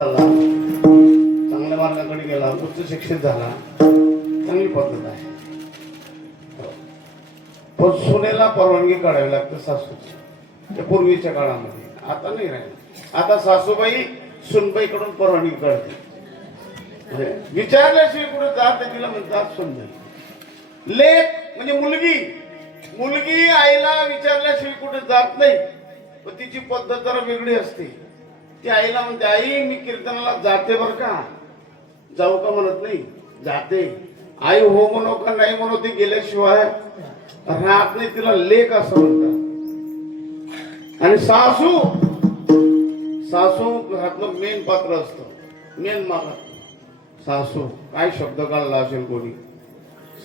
चांगल्या मार्गाकडे गेला, उच्च शिक्षित झाला, चांगली पद्धत आहे. पण सुनेला परवानगी काढावी लागते सासूची. त्या पूर्वीच्या काळामध्ये, आता नाही राहिलं. आता सासूबाई सुनबाईकडून परवानगी काढते. विचारल्याशिवाय कुठे जात तिला म्हणतात सुनबाई. लेक म्हणजे मुलगी, मुलगी आईला विचारल्याशिवाय कुठे जात नाही. पण तिची पद्धत जरा वेगळी असते. ती आईला म्हणते, आई मी कीर्तनाला जाते बर का. जाऊ का म्हणत नाही, जाते. आई हो म्हणो का नाही म्हणो, ती गेल्याशिवाय राहत नाही. तिला लेक असं म्हणतात. आणि सासू, सासू घरातलं मेन पात्र असतं, मेन मालक सासू. काय शब्द काढला असेल कोणी,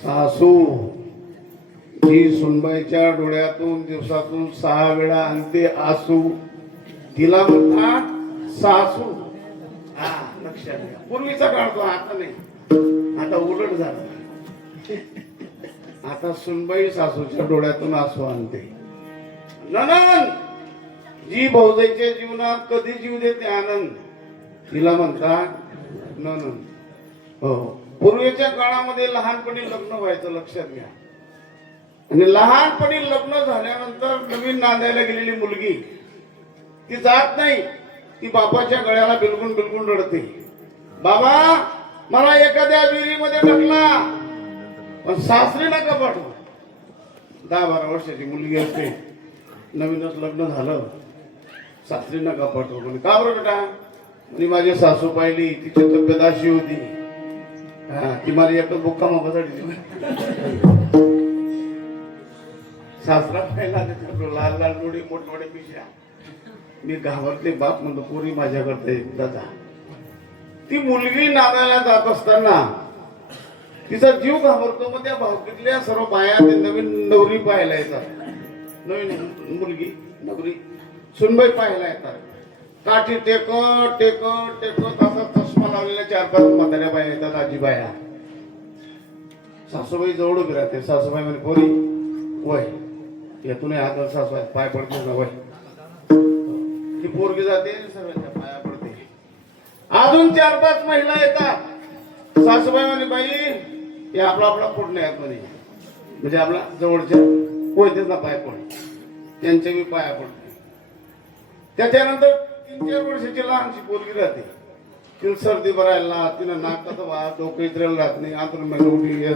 सासू जी सुनबाईच्या डोळ्यातून दिवसातून 6 वेळा आणते आसू, तिला म्हणतात सासू. हा, लक्षात घ्या. पूर्वीचा काळ तो, आता नाही. आता उलट झालं. आता सुनबाई सासूच्या डोळ्यातून आसू आणते. नणंद जी भाऊजाईच्या जीवनात कधी जीव देते आनंद, तिला म्हणतात नणंद. हो, पूर्वीच्या काळामध्ये लहानपणी लग्न व्हायचं, लक्षात घ्या. आणि लहानपणी लग्न झाल्यानंतर नवीन नांदायला गेलेली मुलगी ती जात नाही. ती बापाच्या गळ्याला बिलकुल बिलकुल रडते, बाबा मला एखाद्या विहिरीमध्ये टाकला. पण सासरी नका पाठवू. 10-12 वर्षाची मुलगी असते, नवीनच लग्न झालं, सासरी नका पाठवू. म्हणजे का बरं बेटा? म्हणजे माझी सासू पाहिली, तिची तब्येत अशी होती, ती मला एकच बुक्का मागासाठी. सासरा पाहिला, लाल लाल डोळे, मोठमोठे पिशा. मी घाबरते. बाप म्हणतो पोरी माझ्याकडे दादा. ती मुलगी नांदायला जात असताना तिचा जीव घाबरतो. मग त्या भावकीतल्या सर्व बाया ते नवीन नवरी पाहायला येतात. नवीन मुलगी नवरी सुनबाई पाहायला येतात. काठी टेकत टेकत टेकत असा चष्मा लावलेल्या 4-5 म्हाताऱ्या बाया येतात, आजीबाया. सासूबाई जवळ उभी राहते. सासूबाई म्हणे, पोरी वय येतून हात, सासू पाय पडते ना, वय. ती पोरगी जाते, सगळ्यांच्या पाया पडते. अजून 4-5 महिला येतात. सासूबाई म्हणे, बाई हे आपला आपला पुढे आतमध्ये, म्हणजे आपला जवळच्या पोहतेचा पाय पडते, त्यांच्या बी पाया पडते. त्याच्यानंतर 3-4 वर्षाची लहानशी पोरगी राहते. तिला सर्दी भरायला, तिला नाकात वाद, डोकं इतरायला राहत नाही. आतून उठी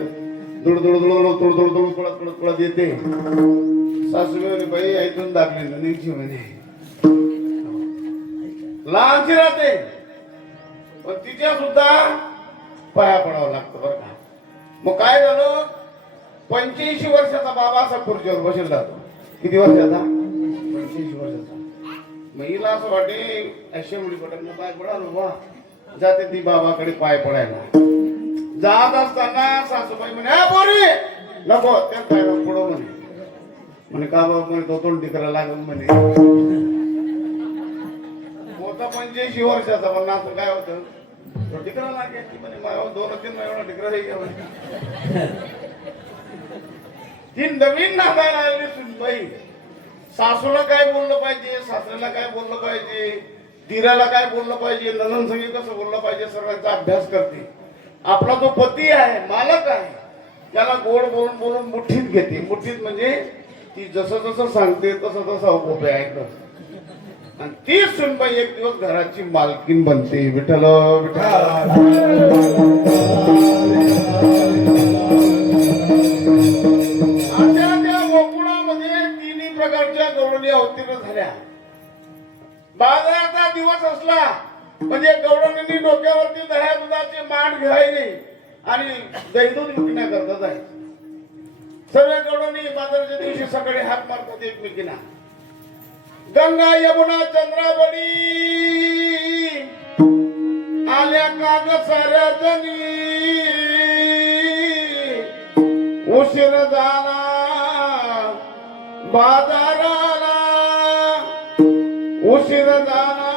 दुड दुड दुड दुड दुड दुड दुड पळत पळत पळत येते. सासूबाई म्हणे, बाई ऐकून दाखली नाही म्हणे. लहानशी राहते, पण तिच्या सुद्धा पाया पडावं लागतं बरं का. मग काय झालं, 85 वर्षाचा बाबा असा खुर्चीवर बसेल जातो. किती वर्षाचा? 85 वर्षाचा. मग हिला असं वाटे अशा मुली पडत पाय पडा वा, जाते ती बाबाकडे पाय पडायला. जात असताना सासूबाई म्हणे, पोरी नको, त्या पायावर पडव म्हणे. का बाबा म्हणे, तो तोंड टिकरा लागल म्हणे. होता 85 वर्षाचा, पण असं काय होतं, तो टिकरा लागे म्हणे. 2-3 महिना टिकरा हे घ्या म्हणे. ती नवीन नांदायला आलेली सुनबाई सासूला काय बोललं पाहिजे, सासऱ्याला काय बोललं पाहिजे, दिराला काय बोललं पाहिजे, नणंद संगी कसं बोललं पाहिजे, सर्वांचा अभ्यास करते. आपला जो पती आहे, मालक आहे, त्याला गोड बोलून बोलून मुठीत घेते. मुठीत म्हणजे ती जसं जसं सांगते तसं तसं उभे ऐकत. आणि ती सुनबाई एक दिवस घराची मालकीन बनते. विठ्ठल विठ्ठल. त्या गोकुळामध्ये 3 प्रकारच्या गवळणी अवतीर्ण झाल्या. बाजाराचा दिवस असला म्हणजे गवळणींनी डोक्यावरती दह्या दुधाचे मांड घ्यायले आणि दैदूत विकण्या करता जायचे. सर्व गवळणी बाजाराच्या दिवशी सकाळी हात मारतात एकमेकींना. गंगा यमुना चंद्रावली आल्या काग साऱ्या जणी, उशीर झाला बाजाराला, उशीर झाला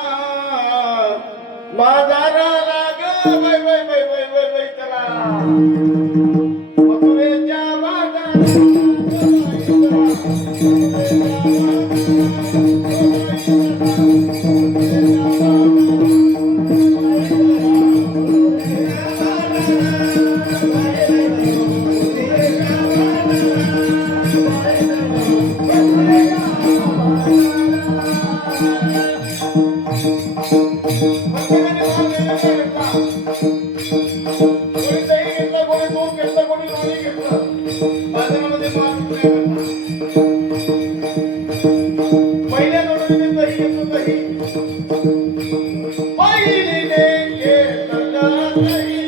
बाजाराला ग वै वै वै वै वै वै चला मथुरेच्या बाजाराला. प्रत्येकाने भाग घेतला. कोणी दही घेतलं, कोणी तूप घेतलं, कोणी लोणी घेतलं. बाजारामध्ये माल विक्री करतात. पहिल्या जोडीने दही घेतलं, दही. पहिलीने घेतलं दही.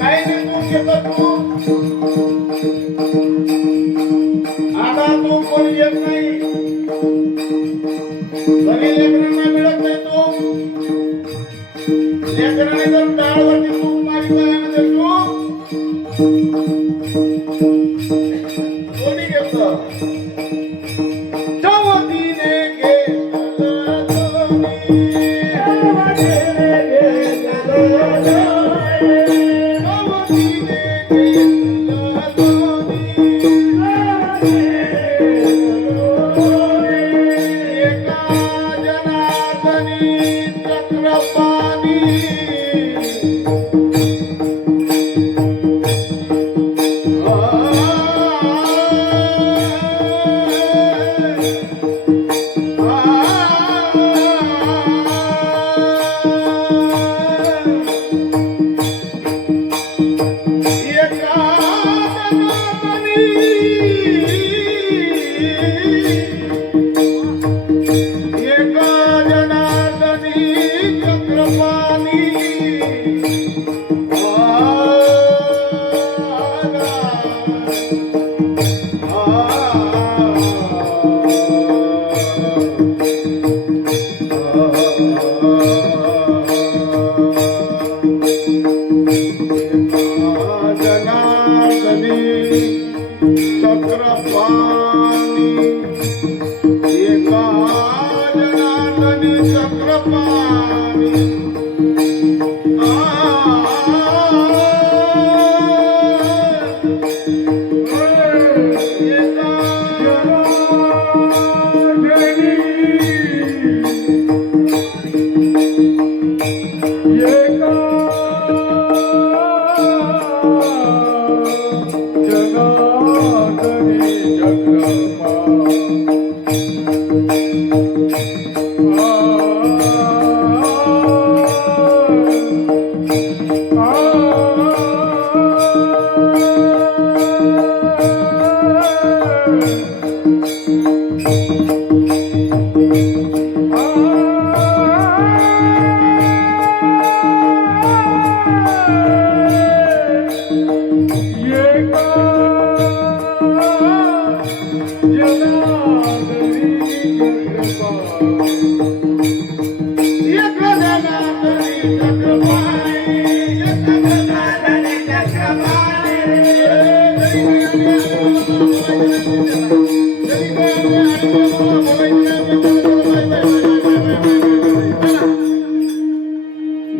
काय नाही तू घेतो तू. आता तू कोणी येत नाही. घरी लेकरांना मिळत नाही तू. लेकराने जर डाळवरती तूप मागितलं कोणी घेतलं. चौथीने घेतलं दोन्ही.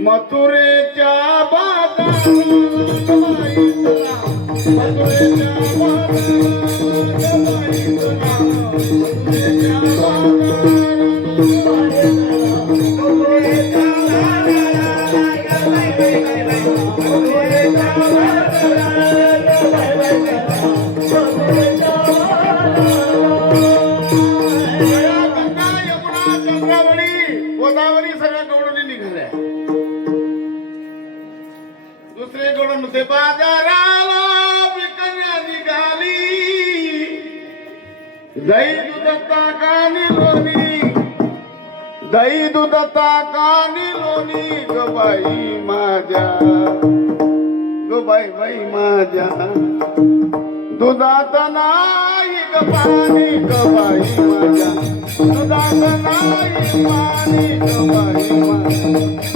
मथुरेच्या गोदावरी सगळ्या गवळणी निघाल्या. दुसरीकडून ते बाजाराला विकण्या निघाली. दही दूध ताक आणि लोणी, दही दूध ताकानी लोणी ग बाई माझ्या, ग बाई बाई माझ्या, दुधात नाही ग पाणी ग बाई माझ्या, दुधात नाही पाणी ग बाई माझ्या,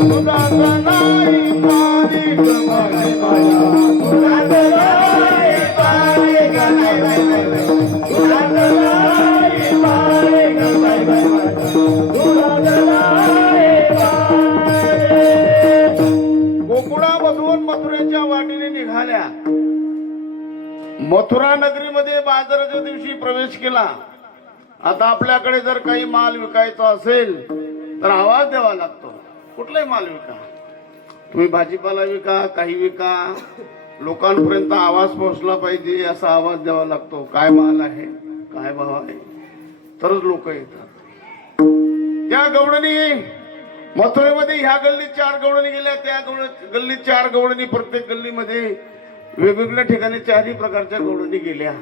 दुधात नाही पाणी ग बाई माझ्या, दुधात नाही पाणी ग बाई माझ्या, दुधात नाही पाणी ग बाई माझ्या, दुधात नाही पाणी. गोकुळामधून मथुरेच्या वाटेने निघाल्या. मथुरा नगरीमध्ये बाजाराच्या दिवशी प्रवेश केला. आता आपल्याकडे जर काही माल विकायचा असेल तर आवाज द्यावा लागतो. कुठलाही माल विका, तुम्ही भाजीपाला विका, काही विका, लोकांपर्यंत आवाज पोहोचला पाहिजे असा आवाज द्यावा लागतो. काय माल आहे, काय भाव आहे, तरच लोक येतात. त्या गवळणी मथुरेमध्ये ह्या गल्लीत 4 गवळणी गेल्या, त्या गल्लीत 4 गवळणी, प्रत्येक गल्लीमध्ये वेगवेगळ्या ठिकाणी 4ही प्रकारच्या गवळणी गेल्या.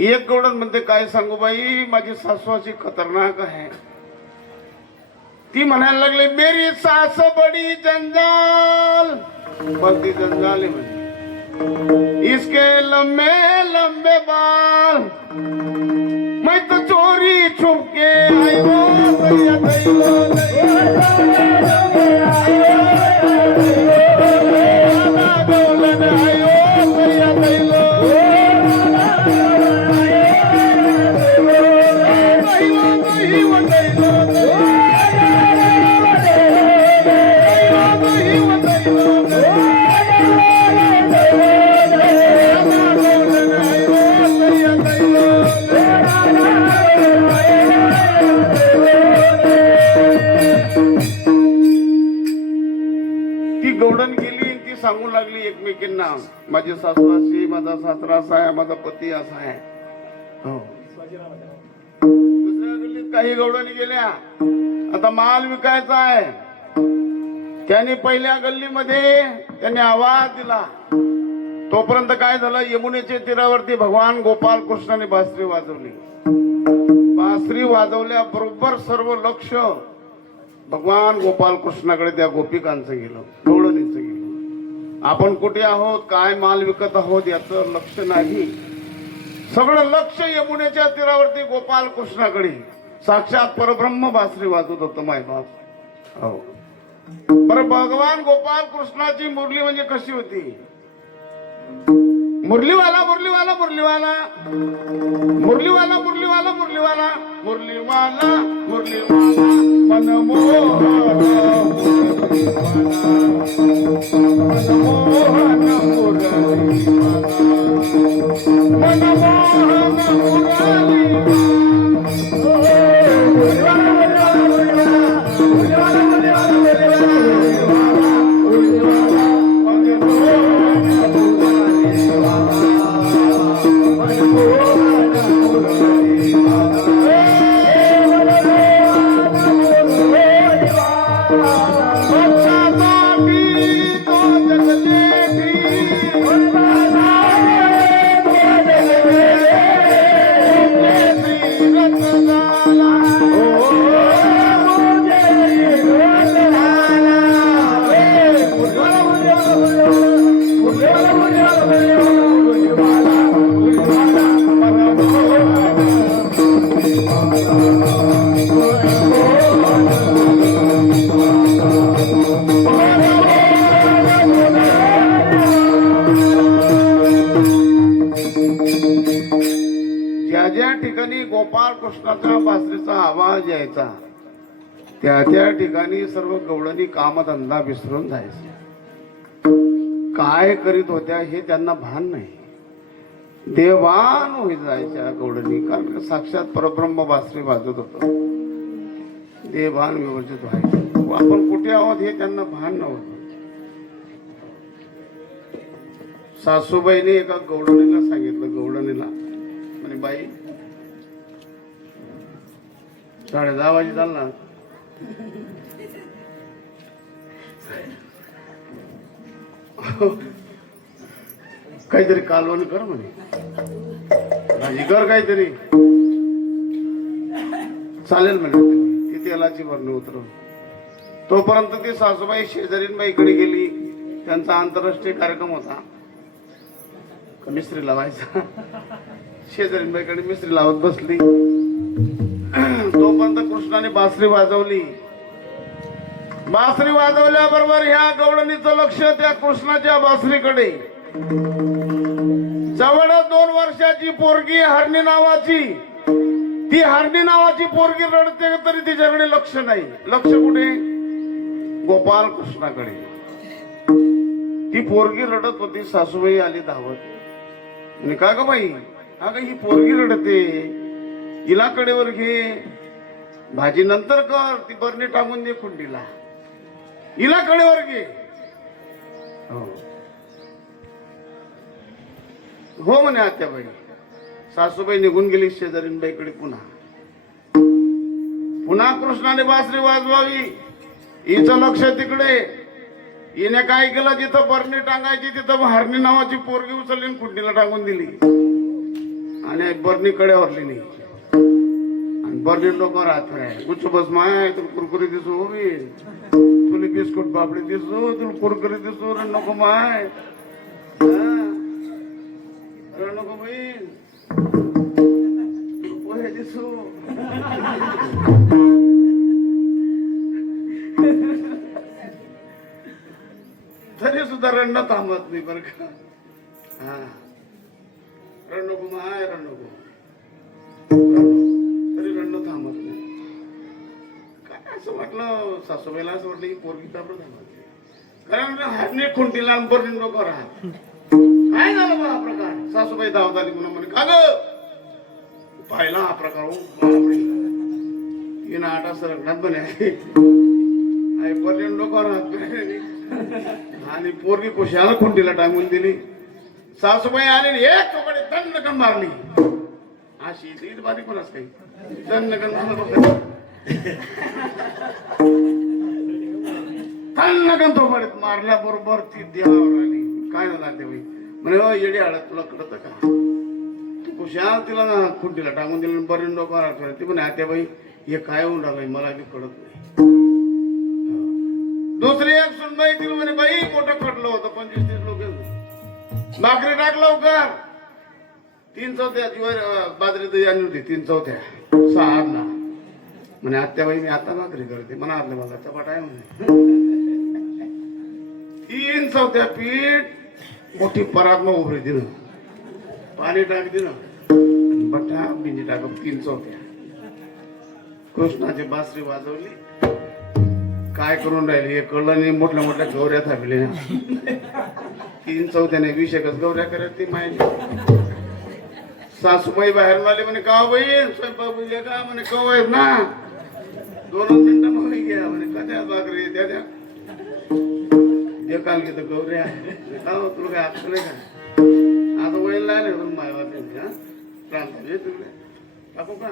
एक गवळण म्हणते, काय सांगू बाई, माझी सासू अशी खतरनाक आहे. ती म्हणायला लागली, मेरी सास बडी जंजाल. बघ ती जंजाल आहे म्हणजे, इसके लंबे लंबे बाल, मैं तो चोरी छुप के आई हो सांगू लागली एकमेकींना, माझी सासू अशी, माझा सासरा असा आहे, माझा पती असा आहे. हो, दुसऱ्या गल्लीत काही गवळणी गेल्या. आता माल विकायचा आहे. त्याने पहिल्या गल्लीमध्ये त्यांनी आवाज दिला. तोपर्यंत काय झालं, यमुनेच्या तीरावरती भगवान गोपाल कृष्णाने बासरी वाजवली. बासरी वाजवल्याबरोबर सर्व लक्ष भगवान गोपाल कृष्णाकडे त्या गोपिकांचं गेलं, गवळणीचं गेलं. आपण कुठे आहोत, काय माल विकत आहोत याचं लक्ष नाही. सगळं लक्ष यमुनेच्या तीरावरती गोपाल कृष्णाकडे. साक्षात परब्रह्म बासरी वाजवत होतं मायबाप. हो, बरं, भगवान गोपाल कृष्णाची मुरली म्हणजे कशी होती? मुरलीवाला मुरलीवाला मुरलीवाला मुरलीवाला मुरलीवाला मुरलीवाला मुरलीवाला मुरलीवाला मनमोहन गोपाल कृष्णाच्या बासरीचा आवाज यायचा, त्या ठिकाणी सर्व गवळणी कामधंदा विसरून जायचे. काय करीत होत्या हे त्यांना भान नाही. देवान होई जायच्या गवळणी, कारण साक्षात परब्रह्म बासरी वाजत होत. देवान विवर्जित व्हायचं. आपण कुठे आहोत हे त्यांना भान नव्हतं. सासूबाईने एका गवळणीला सांगितलं, गवळणीला म्हणे, बाई 10:30 वाजे चालला, काहीतरी कालवण कर म्हणे, भाजी कर काहीतरी. चालेल म्हणे ती तेलाची बरणी उतरव. तोपर्यंत ती सासूबाई शेजारीन बाईकडे गेली. त्यांचा आंतरराष्ट्रीय कार्यक्रम होता, मिस्त्री लावायचा. शेजारीन बाईकडे मिस्त्री लावत बसली. तोपर्यंत कृष्णाने बासरी वाजवली. बासरी वाजवल्याबरोबर ह्या गवळणीचं लक्ष त्या कृष्णाच्या बासरीकडे. जवळ 2 वर्षाची पोरगी हरणी नावाची, ती हरणी नावाची पोरगी रडते तरी तिच्याकडे लक्ष नाही. लक्ष कुठे? गोपाल कृष्णाकडे. ती पोरगी रडत होती. सासूबाई आली धावत. आणि का ग बाई, अगं ही पोरगी रडते, हिला कडेवर घे, भाजी नंतर कर, ती बरणी टाकून दे खुंडीला, हिला कडेवर घे. हो म्हणे आत्याबाई. सासूबाई निघून गेली शेजारीन बाईकडे. पुन्हा कृष्णाने बासरी वाजवावी. हिचं लक्ष तिकडे. हिने काय केलं, जिथं बरणी टांगायची तिथं हरणी नावाची पोरगी उचलली आणि खुंडीला टाकून दिली आणि बरणी कडेवरली नाही. आणि बरणी लोकांवर हात फिराय. गुच्छ बस माय, तुला कुरकुरी दिसू होवी, तुला बिस्कुट पापडी दिसू, तुला कुरकुरी दिसू, रे नको माय, रे नको बाई, पोहे दिसू. तरी सुद्धा रडणं थांबत नाही बरं का. हा, रड नको माय, रड नको, तरी रडणं थांबत नाही. काय असं वाटलं सासूबाईला, असं वाटलं की पोरगी का बरं थांबते. कारण हातने खुंटीला बरणी नको राहत. काय झालं बा हा प्रकार? सासूबाई धावत आली. पुन्हा म्हणे का ग पाहिला हा प्रकार? तिनं आटा सरकण्यात बने बरणी नको राहत आणि पोरगी कुशाला खुंटीला टांगून दिली. सासूबाई आली, एक चोकडे दंडकन मारली. अशी ती बारी कोणाच काही दंडकन दंडकन थोपडीत मारल्याबरोबर ती देहावर आली. काय झालं ते बाई म्हणे, हो येडी हळद, तुला कळत का? कुशाल तिला खुंटीला टांगून दिलं, बरी डोक्यावर. ती म्हणे आत्या बाई हे काय होऊन राहिलं मला बी कळत नाही. दुसरी एक सुनबाई तिला म्हणे, बाई मोठं खटलं होतं, 25-30 लोक, भाकरी टाक लवकर. 3 चौथ्या बाजरी दही आणली होती, 3 चौथ्या 6 आणला. म्हणे आत्याबाई मी आता भाकरी करते. म्हणा आपल्या मला चपाट आहे म्हणे. 3 चौथ्या पीठ मोठी परात्मा उभरी दिलं, पाणी टाक दिलं, बटा बिंजी टाक 3 चौथ्या. कृष्णाची बासरी वाजवली. काय करून राहिले हे कळलं नाही. मोठ्या मोठ्या गौऱ्या थांबले. 3 चौथ्याने 20 एकच गौऱ्या करत ती माहिती. सासूबाई बाहेरून आली. म्हणे का बाई स्वयंपाक बोलले का? म्हणे कव आहेत ना, 2 मिनिटं मग घ्या. म्हणे का त्या भाकरी त्या द्या काल घेतो गौऱ्या. का तुला काय अक्षर आहे का? आता वैन लागले पण मायवाले तुला टाकू का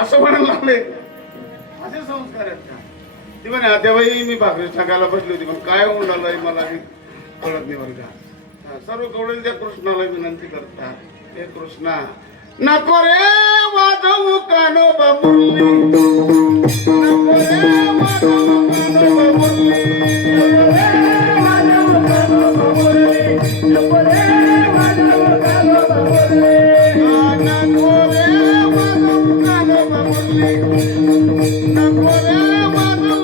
असं म्हणायला लागले. असे संस्कार आहेत का? ती म्हणे आत्याबाई मी भाकरी टाकायला बसली होती, पण काय होऊन राहिलंय मला कळत नाही बरं का. सर्व कवळे त्या कृष्णाला विनंती करतात, हे कृष्णा नको रे वाजवू कानोबा मुरली, नको रे वाजवू कानोबा मुरली, नको रे वाजवू कानोबा मुरली, नको रे वाजवू कानोबा मुरली, नको रे वाजवू कानोबा मुरली, नको रे वाजवू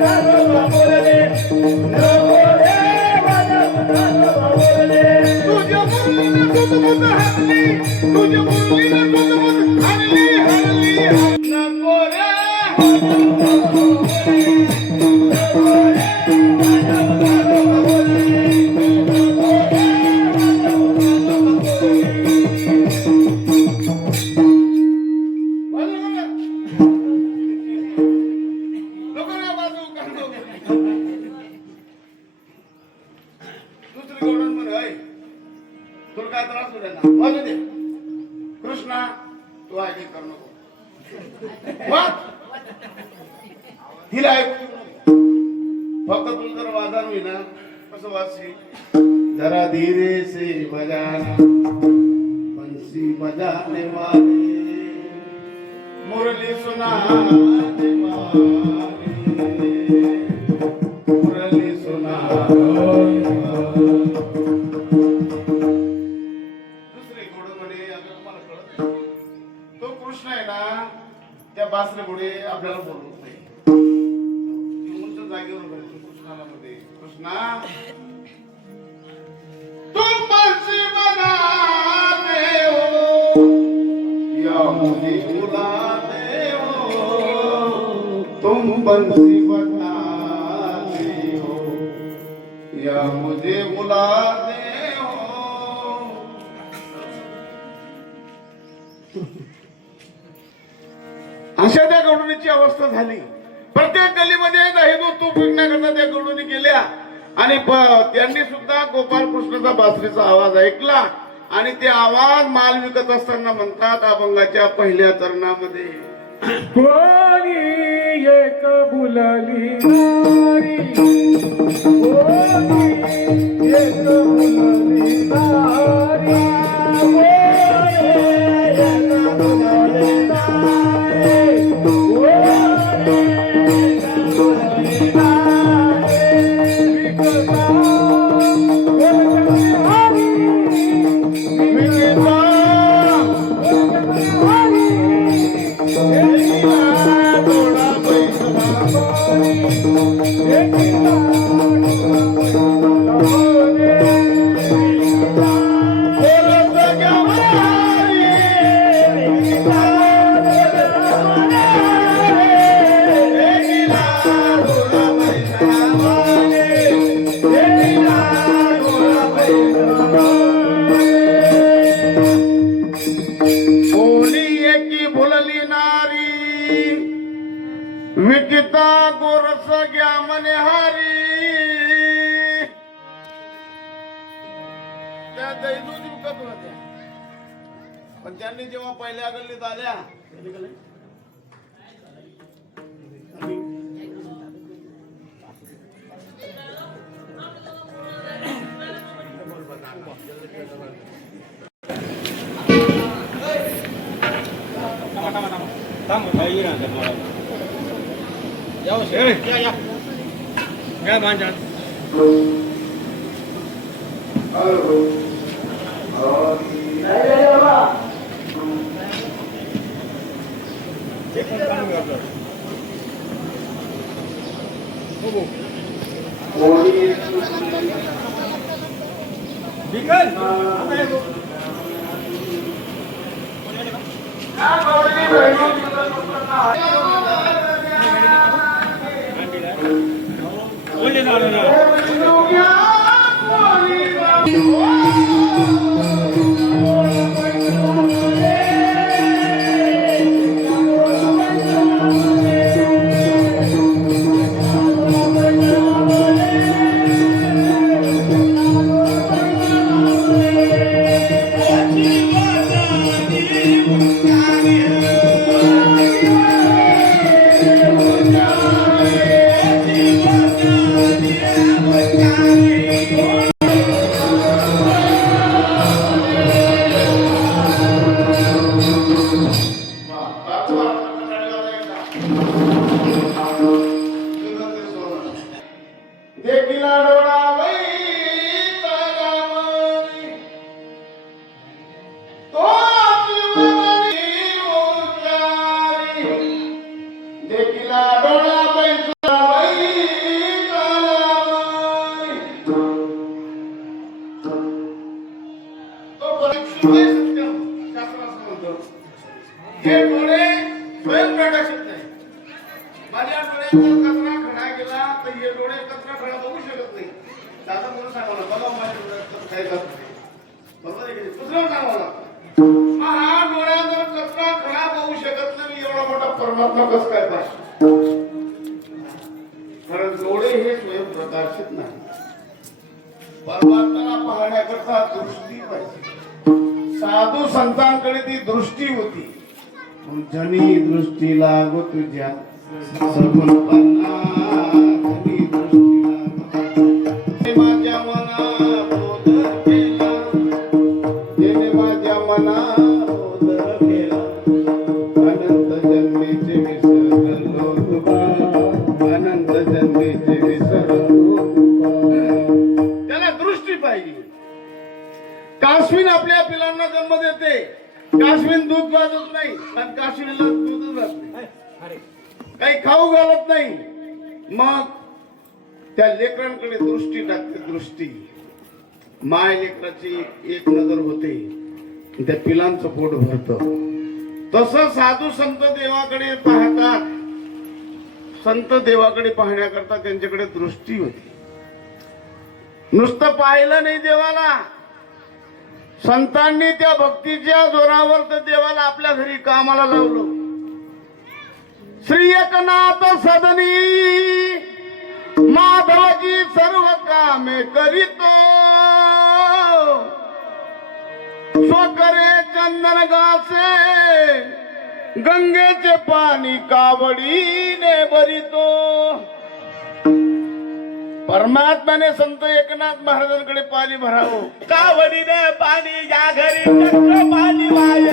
कानोबा मुरली, नको रे वाजवू कानोबा मुरली. तुझ्या मुरलीने सुतमुत हरली, तुझ्या मुरलीने सुतमुत हरली हरली, नको रे कृष्णा तू आधी कर नको हिला फक्त तुला जर वादन होईना कसं वाचशील जरा धीरे से बजाना बंसी बजाने वाले मुरली सुनाने वाले मुरली सुनाने वाले। दुसरी गोड म्हणे अगं तुम्हाला कळत नाही. तो कृष्ण आहे ना त्या बासरे पुढे आपल्याला बोलवत नाही. उंच जागेवर बसतो कृष्णाला मध्ये कृष्णा तुम बंसी बजाते हो या मुझे बुलाते हो तुम बंसी बजाते हो या मुझे बुलाते हो। अशा त्या गवडणीची अवस्था झाली. प्रत्येक गल्लीमध्ये हे दूध तूप विकण्याकरता त्या गवडणी गेल्या आणि त्यांनी सुद्धा गोपाल कृष्णाचा बासरीचा आवाज ऐकला आणि ते आवाज माल विकत असताना म्हणतात अभंगाच्या पहिल्या चरणामध्ये कोणी एक बुलली नारी कोणी एक बुलली नारी विकिता गोरस घ्या म्हणे हारी. त्या दैदूत विकत होत्या पण त्यांनी जेव्हा पहिल्या गल्लीत आल्या परमात्मा कस काय पाहिजे कारण डोळे हे स्वयं प्रकाशित नाही. परमात्मा पाहण्याकरता दृष्टी पाहिजे. साधू संतांकडे ती दृष्टी होती. जनी दृष्टी लागो तुझ्या सगुणपणा जनी दृष्टी लागो माझ्या मना बोध बोध केला अनंत जन्मीचे विसरलो तुका अनंत जन्मीचे विसरलो त्याला दृष्टी पाहिजे. काश्मीर आपल्या पिलांना जन्म देते. काश्मीर दूध पाजत नाही आणि काश्मीरला दूधच राहत नाही, काही खाऊ घालत नाही. मग त्या लेकरांकडे दृष्टी टाकते. दृष्टी माय लेकराची एक नजर होते, त्या पिलांचं पोट भरत. तसं साधू संत देवाकडे पाहतात. संत देवाकडे पाहण्याकरता त्यांच्याकडे दृष्टी होती. नुसतं पाहिलं नाही देवाला, संतांनी त्या भक्तीच्या जोरावर तर देवाला आपल्या घरी कामाला लावलं. श्री एकनाथ सदनी माधवजी सर्व कामे करीतो, स्वकरे चंदन गासे गंगेचे पाणी कावडीने भरितो. परमात्माने संत एकनाथ महाराजांकडे पाणी भरावं. कावडीने पाणी या घरी चक्र पाणी वाये,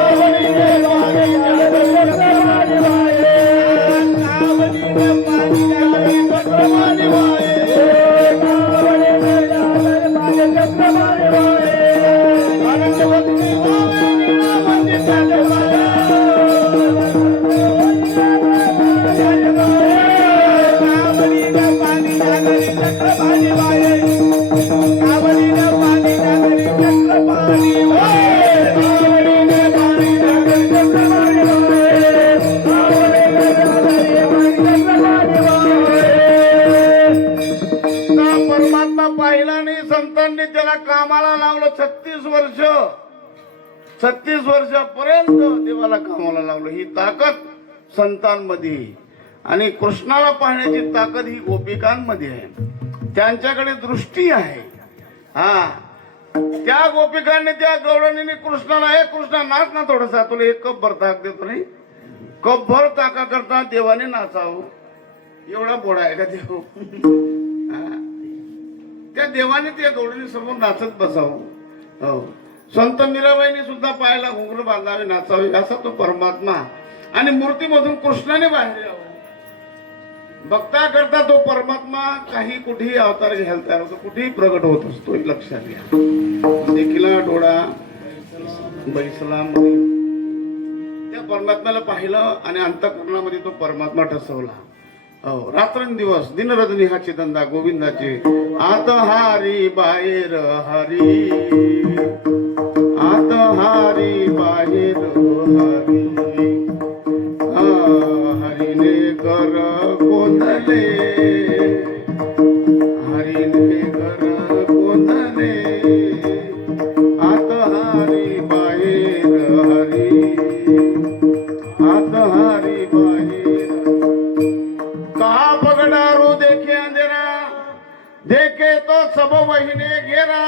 कावडीने पाणी या घरी चक्रवाणी वाहे. कावडीने पाणी या घरी चक्र पाणी वाये, कावडीने या घरी चक्रवाणी वाहे. अनंत भक्ती वाहे, वीणावंदिताचे वाहे. कावडीने पाणी या घरी चक्र पाणी वाये, कावडीने पाणी या घरी चक्र पाणी वाये, कावडीने पाणी या घरी चक्रवाणी वाहे. कावडीने या घरी चक्रवाणी वाहे. त्या परमात्मा पाहिला नाही. संतांनी त्याला कामाला लावलं. 36 वर्षापर्यंत देवाला कामाला लावलं. ही ताकद संतांमध्ये आणि कृष्णाला पाहण्याची ताकद ही गोपिकांमध्ये आहे. त्यांच्याकडे दृष्टी आहे. हा, त्या गोपिकांनी त्या गवळणीने कृष्णाला, हे कृष्णा नाच ना थोडासा, तुला एक कप भर ताक देतो नाही. कप भर ताका करता देवाने नाचावं. एवढा बोडा आहे का देव? त्या देवाने त्या गवळणी समोर नाचत बसावं. हो, संत मीराबाईंनी सुद्धा पायाला घुंगरू बांधावे, नाचावे. असा तो परमात्मा आणि मूर्तीमधून कृष्णाने बाहेर यावं. बघता करता तो परमात्मा काही कुठेही अवतार घ्यायला तयार होतो, कुठेही प्रगट होत असतो. हे लक्षात घ्या. देखीला डोळा बैसला मध्ये त्या परमात्म्याला पाहिलं आणि अंतःकरणामध्ये तो परमात्मा ठसवला. हो, रात्रंदिवस दिनरजनी हा चिदंदा गोविंदाचे. आत हारी बाहेर हरी, आत हारी बाहेर हरी. हरीने घर गोंधले, हरीने घर गोंधले. आत हारी बाहेर हरी, आत हारी बाहेर. कहा पगडारू देखे अंधेरा, देखे तो सब वहीने घेरा.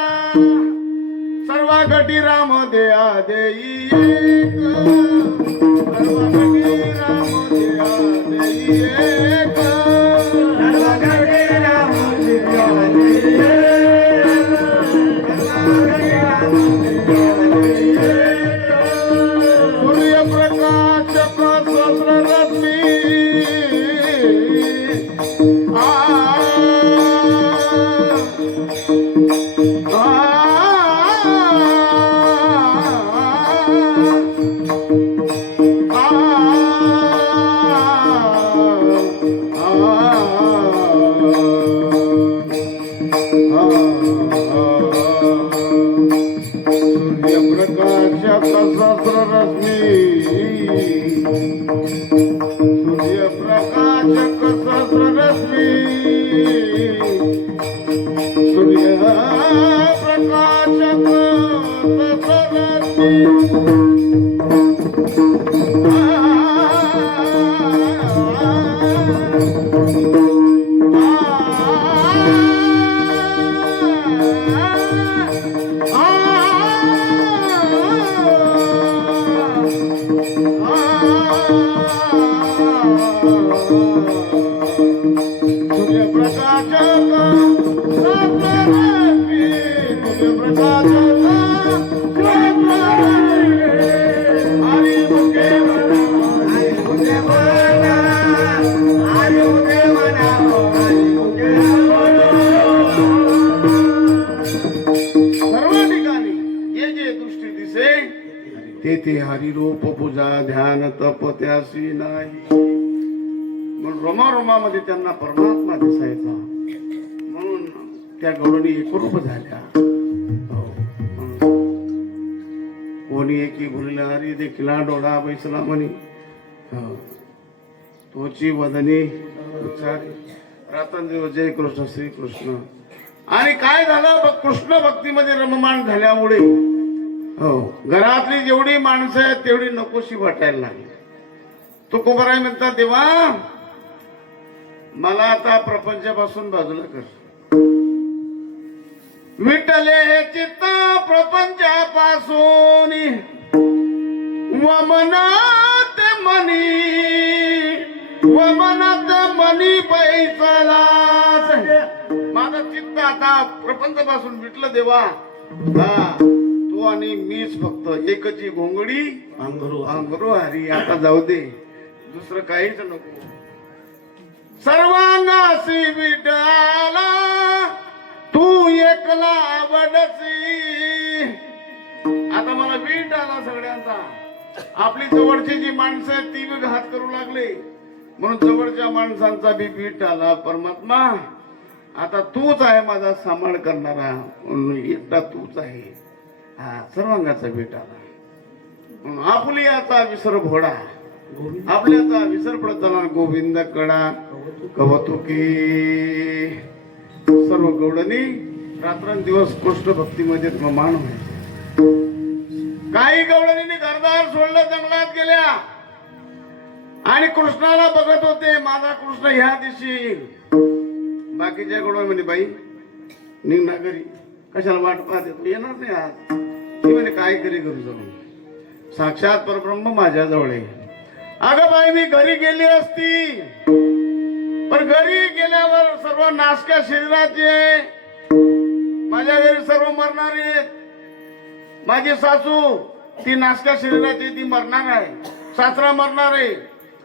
सर्वा गटी राम दया देई एक, सर्वा गटी राम दया देई एक, सर्वा गटी राम दया देई एक, सर्वा गटी राम दया देई एक. सूर्य प्रकाश सहस्र रश्मी, सूर्यप्रकाशक सहस्ररश्मी, सूर्यप्रकाशक सूर्यप्रकाशक तेथे हरिरूप पूजा ध्यान तप त्यासी नाही. म्हणून रोमारोमामध्ये त्यांना परमात्मा दिसायचा. म्हणून त्या गवळणी एकरूप झाल्या. हो. कोणी एकी भुलला हरी देखिला डोळा बैसला म्हणे. हो. तोची वदनी उच्चारी रात्रंदिवस जय कृष्ण श्रीकृष्ण. आणि काय झालं कृष्ण भक्तीमध्ये रममाण झाल्यामुळे हो घरातली जेवढी माणसं आहेत तेवढी नकोशी वाटायला लागली. तुकोबाराय म्हणतात देवा मला आता प्रपंचापासून बाजूला कर. विठ्ठले हे चित्त प्रपंचापासून वमनात मनी पैसाला. माझं चित्त आता प्रपंचापासून विटलं देवा. हा तू आणि मीच फक्त एकची घोंगडी अंगरू हरी. आता जाऊ दे दुसरं काहीच नको. सर्वांगासी विठाला तू एकला आवडसी. आता मला वीट आला सगळ्यांचा. आपली जवळची जी माणसं आहेत ती बी घात करू लागले. म्हणून जवळच्या माणसांचा बी वीट आला. परमात्मा आता तूच आहे माझा सांभाळ करणारा. एकटा तूच आहे. हा सर्वांगाचा वीट आला. आपुलियाचा विसर भोडा आपल्याचा विसर पडताना गोविंद कडा कवतुकी. सर्व गौडणी रात्रंदिवस कृष्ण भक्तीमध्ये रममाण व्हायचे. काही गवळणींनी घरदार सोडलं जंगलात गेल्या आणि कृष्णाला बघत होते. माझा कृष्ण ह्या दिवशी. बाकीच्या गवळण म्हणे बाई निघ ना घरी. कशाला वाट पाहते तू येणार नाही आज. ती म्हणे काय करी घरी जाऊन. साक्षात परब्रह्म माझ्या जवळ आहे. अगं बाई मी घरी गेली असती पण घरी गेल्यावर सर्व नासक्या शरीराचे. माझ्या घरी सर्व मरणारे आहेत. माझी सासू ती नासक्या शरीराची ती मरणार आहे. सासरा मरणार आहे.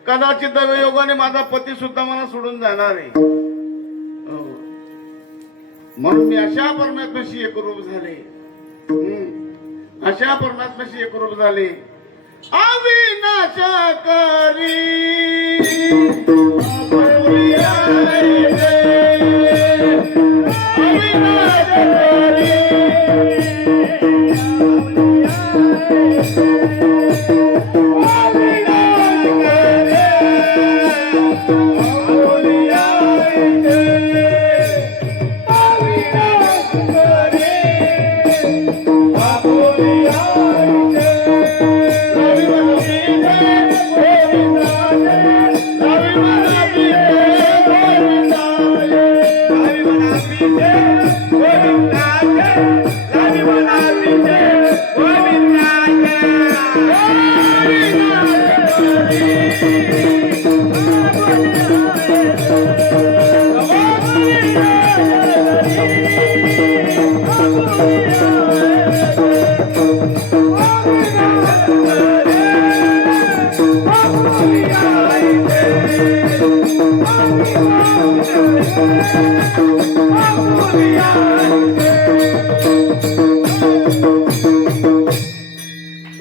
कदाचित दैवयोगाने माझा पती सुद्धा मला सोडून जाणार आहे. म्हणून मी अशा परमात्म्याशी एकरूप झाले. अशा परमात्म्याशी एकरूप झाले. अविनाश करी अविनाश करी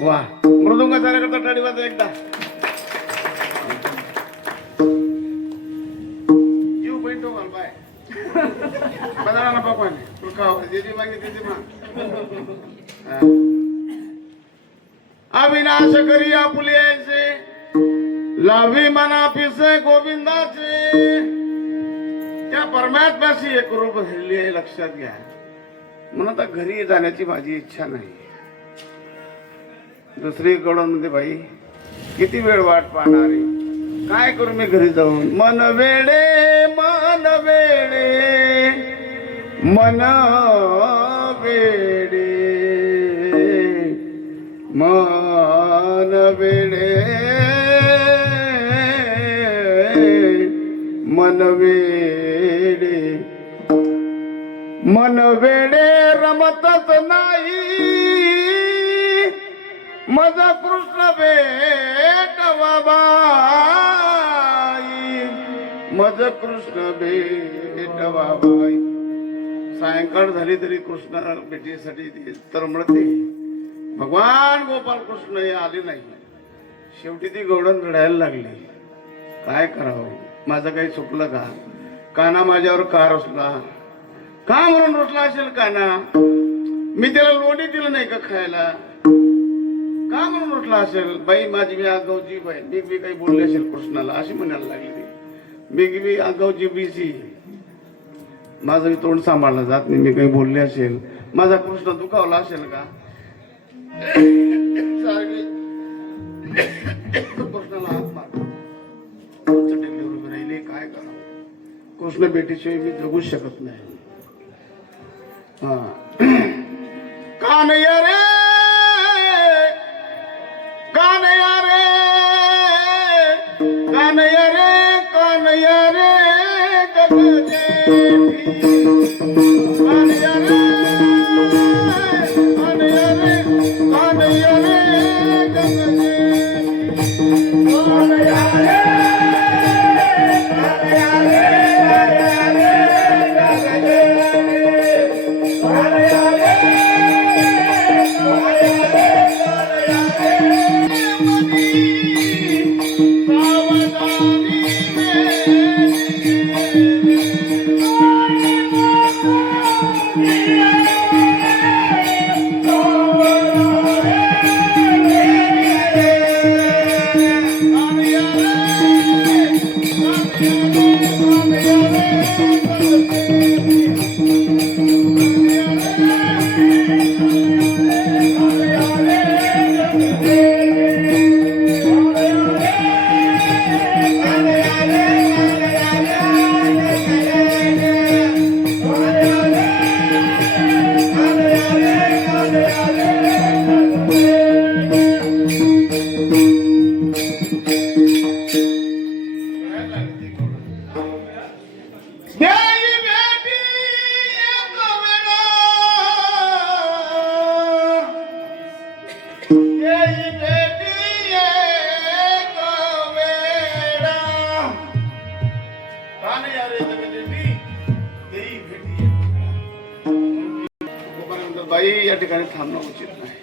वा मृदुंग कार्यकर्ता टाळी वाजवा एकदा. जीव बैठो घाल बाय बदला बापाने तुका जेजी मागे तेजी मा. अविनाश करी आपुलियाचे लावी मना पिसे गोविंदाचे. त्या परमात्म्याशी एकरूप झालेली आहे लक्षात घ्या. म्हणून आता घरी जाण्याची माझी इच्छा नाही. दुसरीकडून म्हणजे बाई किती वेळ वाट पाहणार आहे. काय करू मी घरी जाऊन. मन वेडे मन वेडे मन वेडे मन वेडे मन वेडे मन वेडे रमतच नाही. मज कृष्ण भेटवा बाई मज कृष्ण भेटवा बाई. सायंकाळ झाली तरी कृष्ण भेटीसाठी तळमळते. भगवान गोपाल कृष्ण हे आले नाही. शेवटी ती गवळण रडायला लागली. काय करावं, माझं काही चुकलं का? काना माझ्यावर का रुसला? का म्हणून रुसला असेल काना? मी त्याला लोणी दिलं नाही का खायला? का म्हणून रुसला असेल? बाई माझी मी आगाऊची बाई, मी काही बोलले असेल कृष्णाला अशी म्हणायला लागली. मी आगाऊची बीसी, माझं मी तोंड सांभाळलं जात नाही. मी काही बोलले असेल, माझा कृष्ण दुखावला असेल का? कृष्णाला हात मारला. उभी राहिली. काय करावं? कृष्ण भेटीशिवाय मी जगूच शकत नाही. हा कानया रे, कानया रे, कानया रे, कानया रे गगदेवी. कानया रे, कानया रे, कानया रे गगदेवी. कानया रे, कानया रे, कानया रे गगदेवी. कानया रे, कानया रे, कानया रे मनी सावधानी बाई या ठिकाणी थांबणं उचित नाही.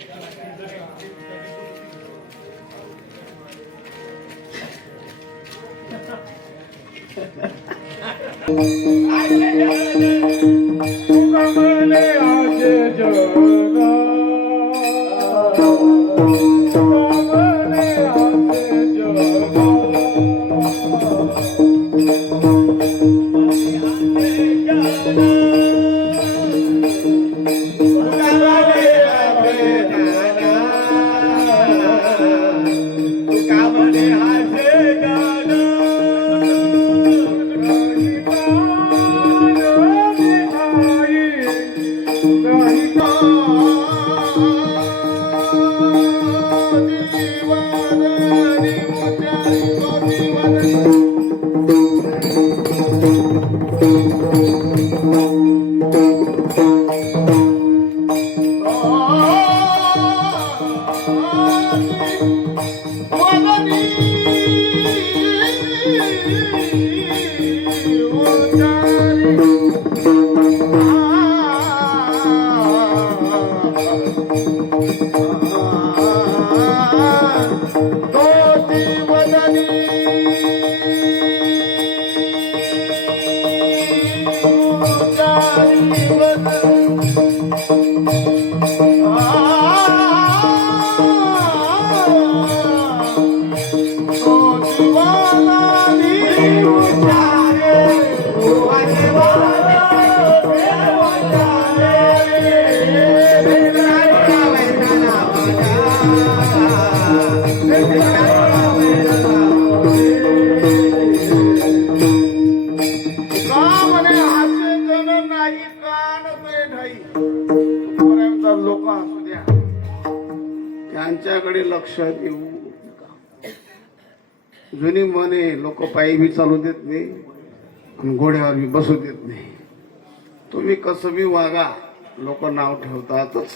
तुकामने आशे जगा, तुकामने आशे जगा. लोक असू द्या, त्यांच्याकडे लक्ष देऊ नका. जुनी म्हणे लोक पायी बी चालू देत नाही आणि घोड्यावर बी बसू देत नाही. तुम्ही कसं बी वागा, लोक नाव ठेवतातच.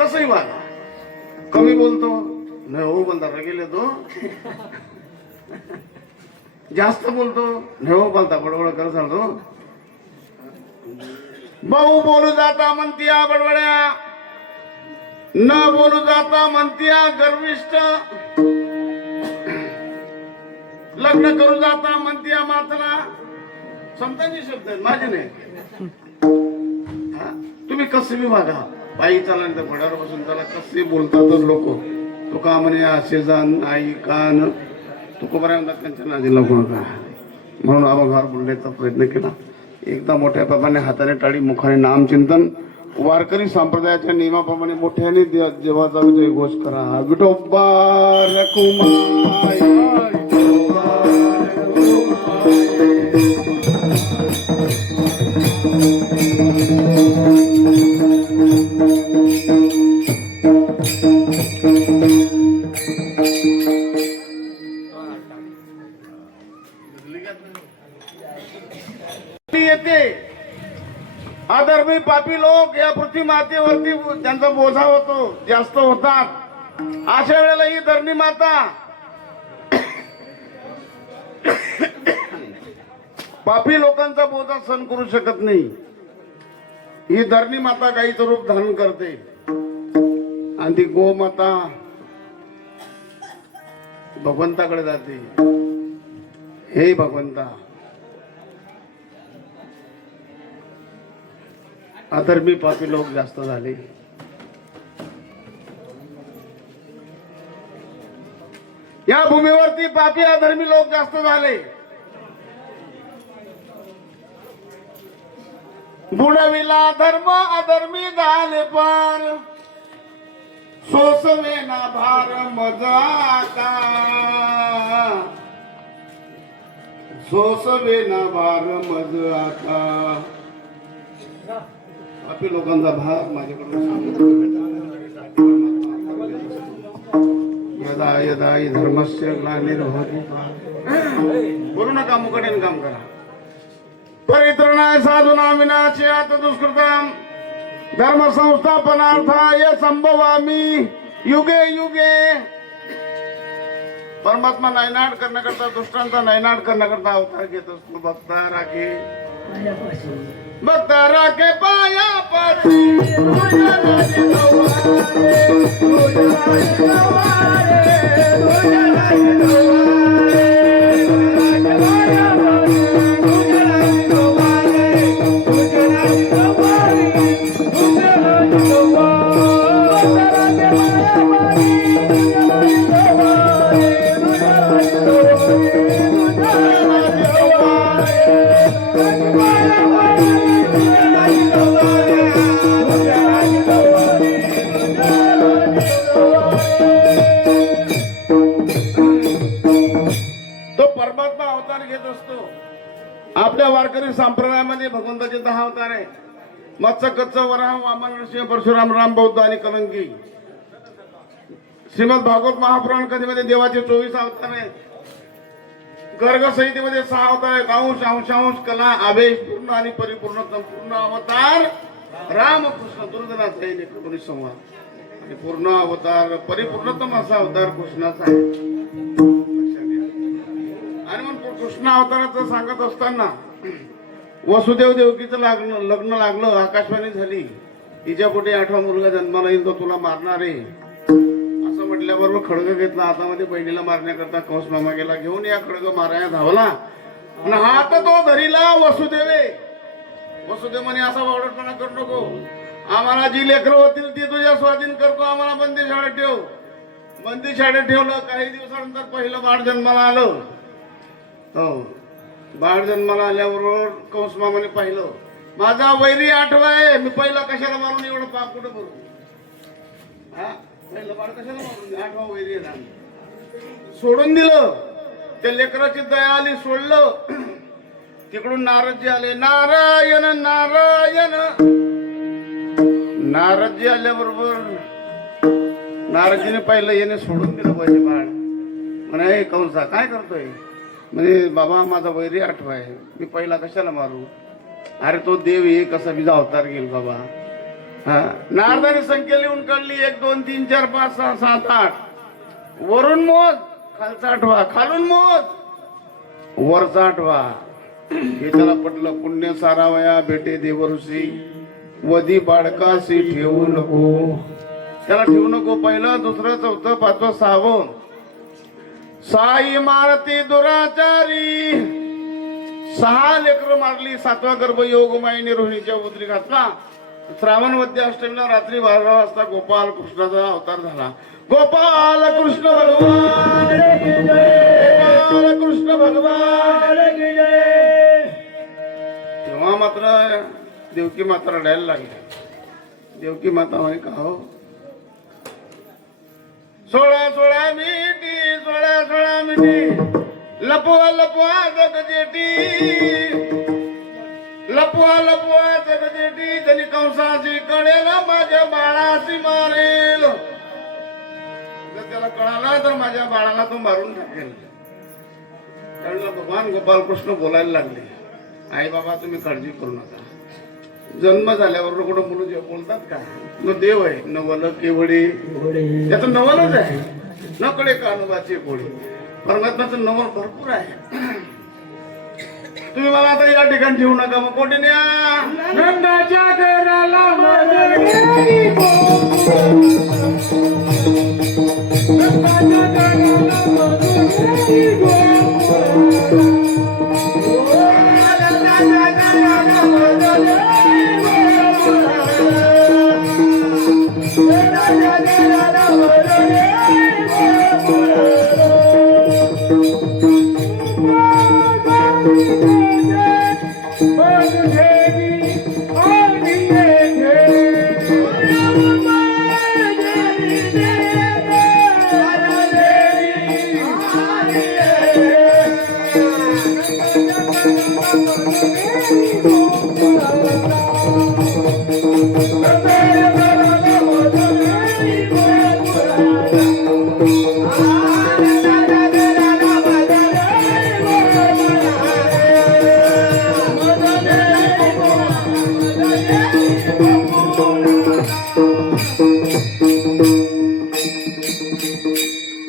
कसंही वागा. कमी बोलतो नाही हो बंधारा गेले तो, जास्त बोलतो नाही हो बोलता बडबड कर चालतो. भाऊ बोलू जाता म्हणती बडबड्या, न बोलू जाता म्हणत्या गर्विष्ठ, लग्न करू जाता म्हणत्या मातला. संतांचे शब्द आहेत, माझे नाही. तुम्ही कसे बी वागा, पायी चालल्यानंतर घोड्यावर बसून त्याला कसे बोलतातच लोक. तुका म्हणे असे जाण आई कान तुकोबऱ्या त्यांच्या नादी लागू नका म्हणून अभंगावर बोलण्याचा प्रयत्न केला. एकदा मोठ्या बाबाने हाताने टाळी मुखाने नामचिंतन, वारकरी संप्रदायाच्या नियमाप्रमाणे मोठ्याने देवाचा जय घोष करा. विठोबा रखुमाई, विठोबा येते. अधर्मी पापी लोक या पृथ्वी मातेवरती त्यांचा बोझा होतो, जास्त होतात. अशा वेळेला ही धरणी माता पापी लोकांचा बोजा सहन करू शकत नाही. ही धरणी माता गाईचं रूप धारण करते आणि ती गोमाता भगवंताकडे जाते. हे भगवंता, अधर्मी पापी लोक जास्त झाले. या भूमीवरती पापी अधर्मी लोक जास्त झाले. बुडविला धर्म अधर्मी झाले पार, सोसवे ना भार मज आता, सोसवे ना भार मज आता. पापी लोकांचा भार माझ्याकडून यदा यदा हि धर्मस्य ग्लानिर्भवति. बोलू नका, मुकटेन काम करा. परित्रणाय साधूनां विनाशाय दुष्कृतां धर्म संस्थापनार्थाय संभवामि युगे युगे. परमात्मा नायनाट करण्याकरता, दुष्टांचा नायनाट करण्याकरता अवतार घेत असतो. भक्ता राखे, भक्ता राखे पायापाशी, आपल्या वारकरी संप्रदायामध्ये भगवंताचे 10 अवतार आहे. मत्स्य, कच्च, वराह, वामन, नरसिंह, परशुराम, राम, बौद्ध आणि कलंकी. श्रीमद भागवत महापुराण कथेमध्ये देवाचे 24 अवतार आहेत. गर्ग संहितेमध्ये 6 अवतार आहेत. अंश, अंशांश, कला, आवेश, पूर्ण आणि परिपूर्ण संपूर्ण अवतार रामकृष्ण दुर्जनाचा आहे. कृपणी संवाद आणि पूर्ण अवतार परिपूर्णतम असा अवतार कृष्णाचा आहे. आणि मग कृष्ण अवताराचं सांगत असताना वसुदेव देवकीचं लग्न लागलं, आकाशवाणी झाली. तिच्या पोटी 8वा मुलगा जन्माला येईल, तो तुला मारणार आहे असं म्हटल्याबरोबर खडग घेतला हातामध्ये. बहिणीला मारण्याकरता कंस मामा गेला घेऊन. या खडग माराया धावला आणि हात तो धरीला वसुदेवे. वसुदेव म्हणे असा वावडटपणा करू नको, आम्हाला जी लेकरं होतील ती तुझ्या स्वाधीन करतो, आम्हाला बंदी शाळेत ठेव. बंदी शाळेत ठेवलं. काही दिवसानंतर पहिलं बाळ जन्माला आलं. हो, बाळ जन्माला आल्याबरोबर कंस मामाने पाहिलं, माझा वैरी 8वा आहे, मी पहिला कशाला मारून एवढं पाप कुठं करू. पहिलं बाळ कशाला मारून, 8वा वैरी आहे. सोडून दिलं. त्या लेकराची दया आली, सोडलं. तिकडून नारदजी आले. नारायण नारायण. नारदजी आल्याबरोबर नारदजीने पाहिलं, याने सोडून दिलं पाहिजे बाळ. म्हणे कंसा काय करतोय. म्हणजे बाबा माझा वैरी 8वा आहे, मी पहिला कशाला मारू. अरे तो देव ये कसा विजा अवतार घेईल बाबा. नारदाने संख्या लिहून काढली. 1 2 3 4 5 6 7 8. वरून मोज, खालचा 8वा. खालून मोज, वरचा 8वा. हे त्याला पटलं. पुण्य सारावया भेटे देवऋषी, वधी बाळकाशी ठेवू नको. त्याला ठेवू नको. पहिलं, दुसरं, चौथं, पाचवं, सहावं. साई मारती दुराचारी, 6 लेकरं मारली. 7वा गर्भ योगमायेने रोहिणीच्या उदरी घातला. श्रावण वद्य अष्टमीला रात्री 12 वाजता गोपाल कृष्णाचा अवतार झाला. गोपाल कृष्ण भगवान, गोपाल कृष्ण भगवान. तेव्हा मात्र देवकी माता रडायला लागली. देवकी माता म्हणे, का हो 16 मिठी, 16 मिठी, लपवा लपवा जगदेटी, लपवा लपवा जगदेटी. त्यांनी कंसाची कळेला माझ्या बाळाची मारेल. जर त्याला कळाला तर माझ्या बाळाला तो मारून टाकेल. त्यावेळेला भगवान गोपाल कृष्ण बोलायला लागले, आई बाबा तुम्ही काळजी करू नका. जन्म झाल्यावर कुठं मुलं जे बोलतात का, तो देव आहे. नवल केवढे त्याचं नवलच आहे. नकडे कानोबाचे कोळी. परमात्म्याचं नवल भरपूर आहे. तुम्ही मला आता या ठिकाणी ठेवू नका. मग कोठे न्या? नंदाच्या घराला मदरी नंदाच्या घराला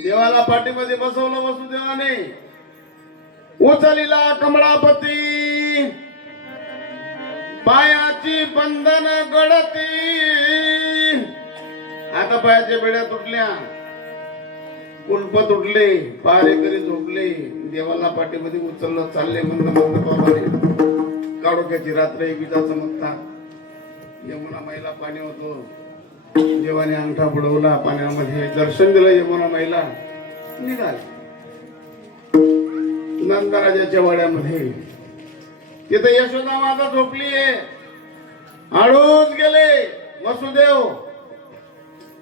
देवाला पाठीमध्ये बसवलं वसुदेवाने. उचलिला कमळापती, पायाची बंधन गडती. आता पायाच्या बेड्या तुटल्या, कुलप तुटले, पारेकरी झोपले. देवाला पाठीमध्ये उचललं. चालले म्हणलं बाबाने. काळोख्याची रात्र विजा चमकता. यमुना माईला पाणी होतो. देवाने अंगठा बुडवला पाण्यामध्ये. दर्शन दिलं यमुना माईला. निघाले नंदराजाच्या वाड्यामध्ये. तिथे यशोदा माता झोपलीये. हळूच गेले वसुदेव.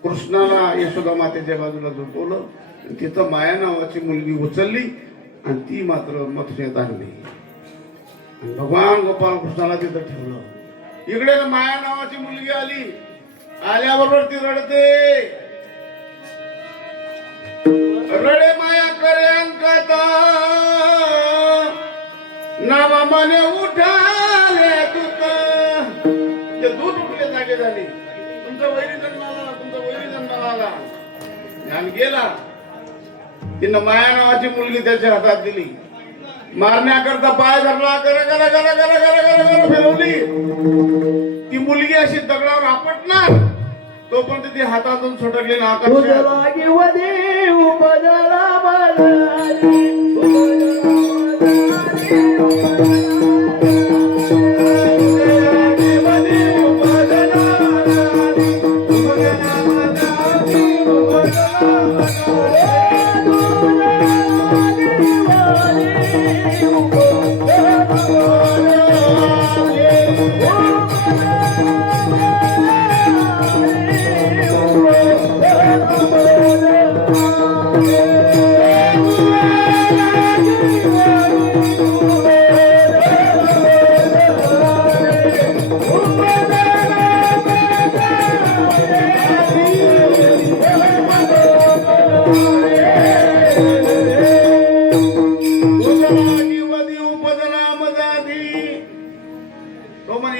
कृष्णाला यशोदा मातेच्या बाजूला झोपवलं. तिथं माया नावाची मुलगी उचलली आणि ती मात्र मथुरेत आणली. भगवान गोपाल कृष्णाला तिथं ठेवलं. इकडे माया नावाची मुलगी आली. आल्याबरोबर ती रडते. रडे माया करे अंकात, नावा मने उठाले दूत. ते दूध उठले जागे झाले. तुमचा वैरी जन्माला, तुमचा वैरी जन्माला आणि गेला. तिनं माया नावाची मुलगी त्याच्या हातात दिली. मारण्याकरता पाय धरला. करा करा करा करा करा करा करा फिरवली. ती मुलगी अशी दगडावर आपटणार तोपर्यंत ती हातातून सुटकली ना आकाशात.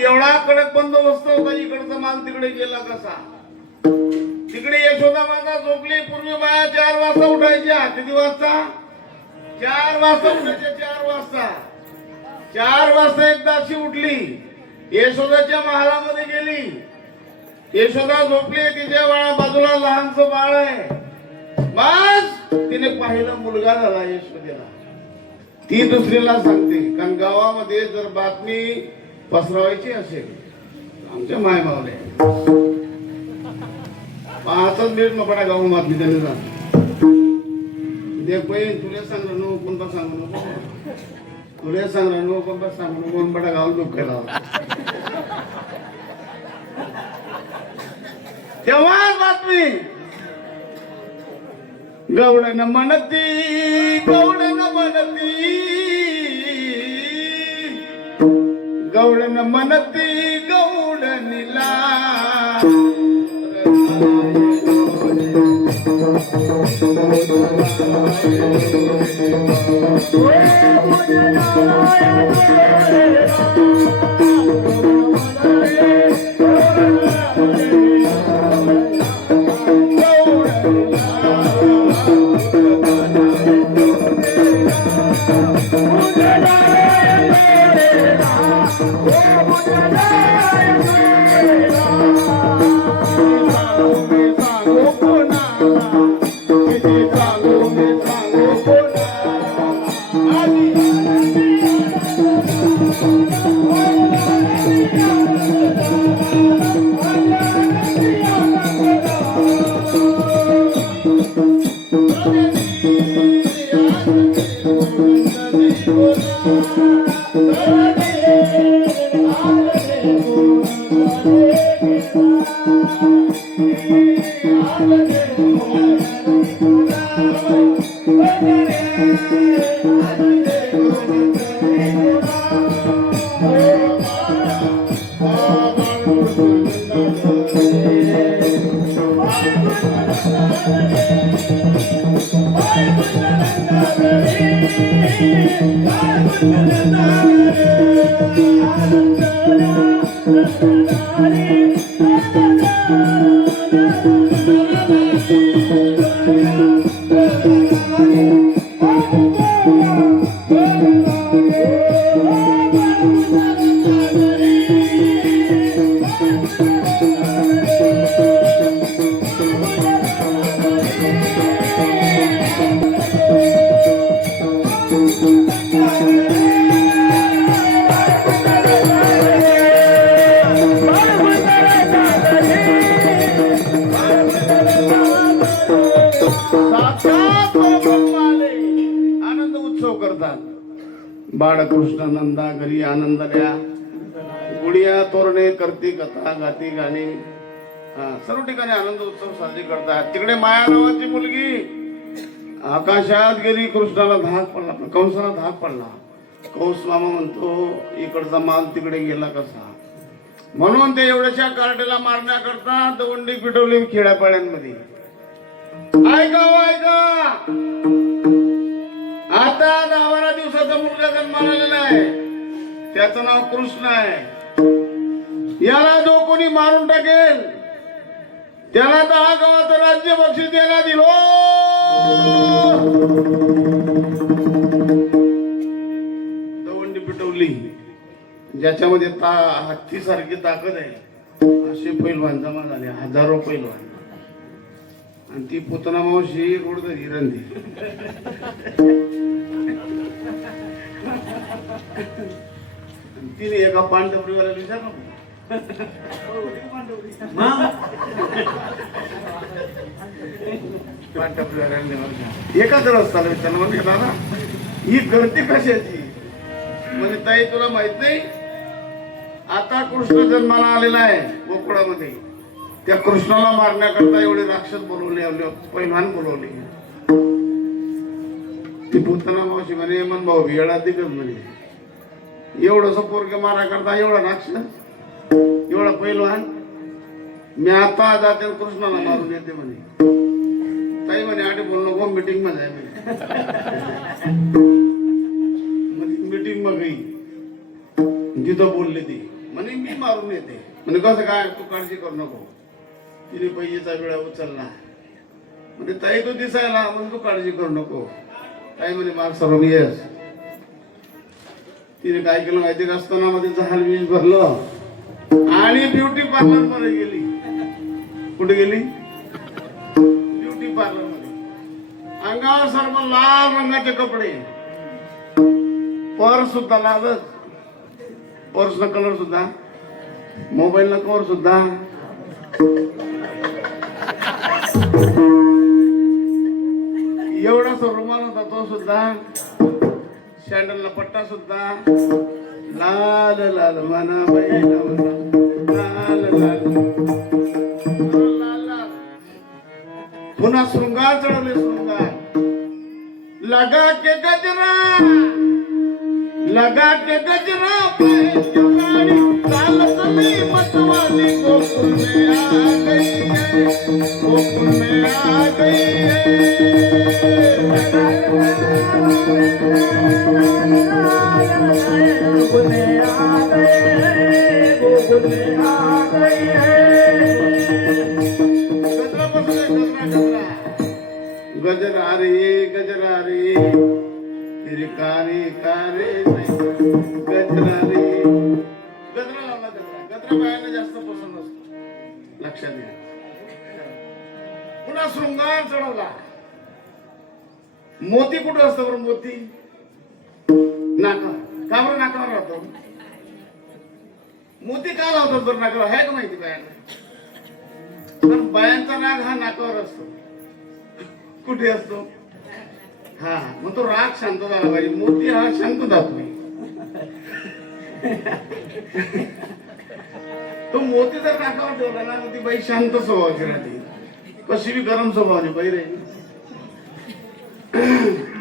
एवढा कडक बंदोबस्त होता. इकडचा माल तिकडे गेला कसा. तिकडे यशोदा माता झोपली. पूर्वी बाया 4 वाजता उठायच्या. किती वाजता? 4 वाजता उठायच्या. 4 वाजता 4 वाजता एकदा अशी उठली. यशोदाच्या महालामध्ये गेली. यशोदा झोपली, तिच्या बाजूला लहानसं बाळ आहे. बस तिने पाहिलं मुलगा झाला यशोदेला. ती दुसरीला सांगते, कारण गावामध्ये जर बातमी पसरवायची असेल आमच्या माय मावले पाहतच मिनिट मपडा गाव बातमी त्यांनी सांग देख बहीण तुला सांगलं नको कोणता सांगू नको, तुला सांगलं नको कोणता सांगू नको, कोणपडा गाव दुःख केला. तेव्हा बातमी गवडन म्हणती, गवडन म्हणती, गवडन म्हणती गवडनीला. आनंद उत्सव करतात. बाळकृष्ण नंदा घरी आनंदल्या, गुडिया तोरणे करती कथा गाती गाणी, सर्व ठिकाणी आनंद उत्सव साजरी करतात. तिकडे माया नावाची मुलगी आकाशात गेली, कृष्णाला धाक पडला, कंसाला धाक पडला. कंस मामा म्हणतो इकडचा माल तिकडे गेला कसा, म्हणून ते एवढ्याशा कार्टेला मारण्याकरता दवंडी पिटवली खेड्यापाड्यांमध्ये. ऐका ऐका, आता 10-12 दिवसाचा मुलगा जन्माला आलेला आहे, त्याचं नाव कृष्ण आहे. याला जो कोणी मारून टाकेल त्याला 10 गावाचं राज्य बक्षीस द्यायला दिलो. दवंडी पिटवली, ज्याच्यामध्ये हत्ती सारखी ताकद आहे असे पैलवान जमा झाले, हजारो पैलवान. आणि ती पुतना मावशी कुठतरी रंदी. तिने एका पांढरवाल्याला विचारलं एकाच रस्त्याला विचारलं, म्हणजे दादा ही गर्दी कशाची? म्हणजे ताई तुला माहित नाही, आता कृष्ण जन्माला आलेला आहे गोकुळामध्ये, त्या कृष्णाला मारण्याकरता एवढे राक्षस बोलवले, पैलवान बोलवले. ती पुतना मावशी म्हणे मन भाऊ वेळा दिगत म्हणे, एवढंस पोरगे मारा करता एवढा राक्षस एवढा पैलवान, मी आता जाते कृष्णाला मारून येते म्हणे. ताई म्हणे आधी बोल नको, मीटिंग मध्ये आहे मीटिंग मग जिथं बोलले ती म्हणे मी मारून येते. म्हणजे कसं काय, तू काळजी करू नको. तिने पैजेचा वेळा उचलला, म्हणजे ताई तू दिसायला, म्हणजे तू काळजी करू नको. ताई म्हणे मार सर्व येस. तिने काय केलं माहिती का, असताना मध्ये जहाल वीज भरलं आणि ब्युटी पार्लर मध्ये गेली. कुठे गेली? ब्युटी पार्लर मध्ये. अंगावर सर्व लाल रंगाचे कपडे, पर्स सुद्धा लालच, पर्स न कलर सुद्धा, मोबाईल न कवर सुद्धा. एवढासा रुमाल होता तो सुद्धा, सँडलला पट्टा सुद्धा लाल लाल मना बाई लाल लाल लाल. पुन्हा शृंगार चढवले, शृंगार. लगा के गजरा, लगा के गजरा, लाल कली मतवाली गोकुल में आ गई है, गोकुल में आ गई है. गजरा रे गजरा रे तेरे कारे कारे गजरा रे. गजरा लावला, गजरा. गजरा बायांना जास्त पसंत असतो, लक्षात घ्या. पुन्हा शृंगार चढवला. मोती कुठं असतं बरं? मोती नाका. का बरं नाकावर राहतो? मोती का लावतात बरं नाकावर? आहे का माहिती बायांना? तर बायांचा राग हा नाकावर असतो. कुठे असतो? हा, मग तो राग शांत झाला पाहिजे. मोती हा शांत जात नाही. तो मोती जर नाकावर ठेवला ना, ती बाई शांत स्वभावाची राहते. कशी बी गरम स्वभावाची बाई रे,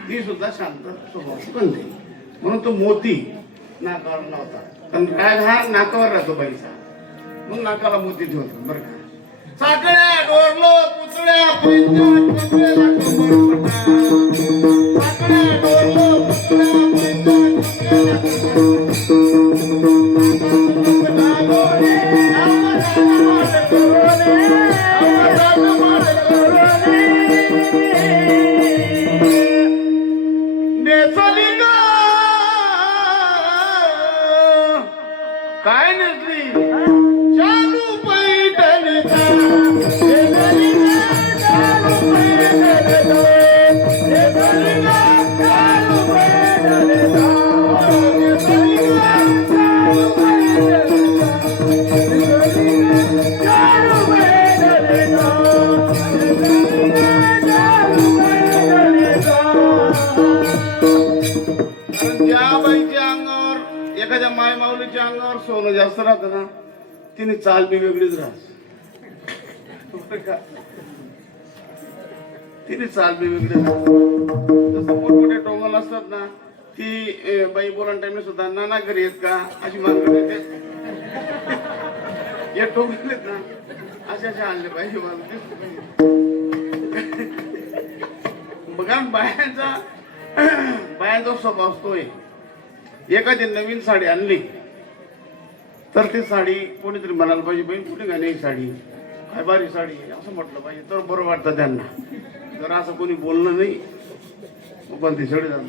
ती सुद्धा शांत स्वभावाची बनते. म्हणून तो मोती नाकावर लावतात. पण राग हा नाकावर राहतो बाईचा, म्हणून नाकाला मोती ठेवतात बरं का. साखळ्या डोरलो पुतळ्या पैंजण कमरेला कमरपटा. साखळ्या डोरलो पुतळ्या पैंजण काय नसली चालू पैठणीचा. ज्या बाईच्या अंगावर, एखाद्या माय माऊलीच्या अंगावर सोनं जास्त राहतं ना, तिने चाल बी वेगळीच राहते. तिने चाल बी वेगळी राहते. जसं मोठमोठे टोंगल असतात ना, ती बाई बोलण टाइम सुद्धा नाना घरी येत का अशी मागणी येते. हे टोंगल आहेत ना, अशा अशा आणले पाहिजे बघा. बायांचा स्वभाव असतोय. एखादी नवीन साडी आणली तर ती साडी कोणीतरी म्हणायला पाहिजे, बाई कुठे घाली साडी, काय बारी साडी असं म्हटलं पाहिजे, तर बरं वाटतं त्यांना. जर असं कोणी बोललं नाही, पण ती साडी जात.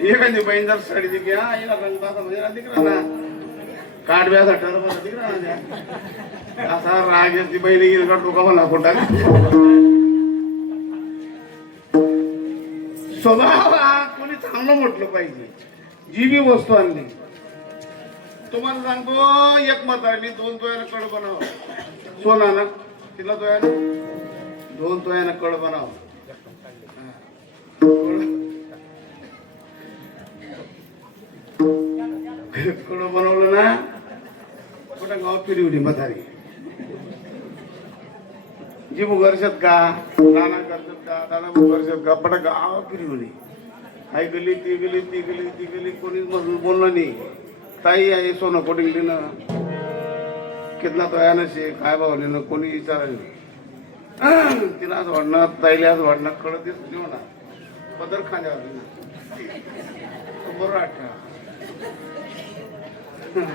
एखादी बाई जर साडी दिली, हा हिला रंग असा म्हणजे दिकरा ना, काढव्याचा ठरवा दिकरा ना, असा राग येते बाईने गेली का डोका मला खोटा. स्वभाव हा कोणी चांगलं म्हटलं पाहिजे. जी बी वस्तू आणली, तुम्हाला सांगतो, एक म्हातारीने 2 तोळ्यानं कड बनाव. सोना ना, तिला तोळ्यानं 2 तोळ्यानं कड बनाव. कड बनवलं ना, कुठं गाव फिरवली म्हातारी. जी मुगरशात का, नाना करतात का, दादा मुगरशात का, पटा गाव फिरवली. आई गेली, ती गेली, ती गेली, ती गेली, कोणीच बोललं नाही. ताई आहे सोनं कोटिंगली ना, कितना तो आहे ना शे, काय भावले ना, कोणी विचारायला. तिला असं वाटणार, ताईला असं वाटणार, कळतच नाही होणार. पदर खांद्यावर बरोबर वाटतं.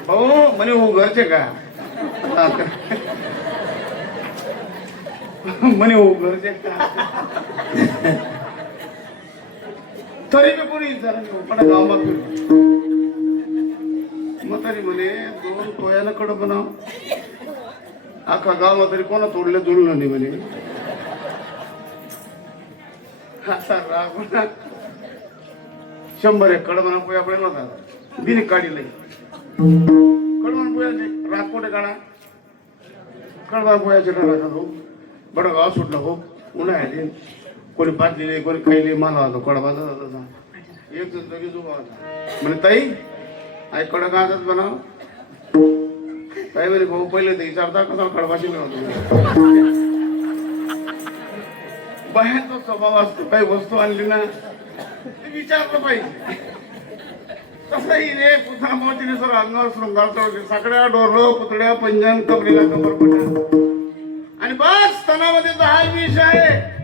भाऊ म्हणे हो घरचे का, म्हणे हो घरचे का, तरी मी कोणी विचारा पण गावात मग तरी म्हणे 2 तोयानं कडं बनाव. अख्खा गाव तरी कोणा तोडलं जुळलं नाही म्हणे. असा राग ना. 100 एक कडं म्हणा पोया पडेल होता. बिनी काढी नाही कडं म्हणा पोयाचे राग कोठे काढा. कडं म्हणा पोयाचे राग हो. बडं गाव सुटलं हो. उन्हाळ्यात कोणी पाजलेले कोणी खायले मला होतो कडा बांधत होता. एक जण लगेच उभा होता म्हणे ताई आई कडा गाजत बनाव. ताई म्हणे भाऊ पहिले ते विचारता कसा कडबाशी होतो. बाहेरचा स्वभाव असतो. काही वस्तू आणली ना ते विचारलं पाहिजे. तसंही रे पुन्हा मोठीने सर अंगावर शृंगार चढवले. साकड्या डोरलं पुतळ्या पंजन कबरीला कबर पडल्या आणि बस तनामध्ये जहाल विष आहे.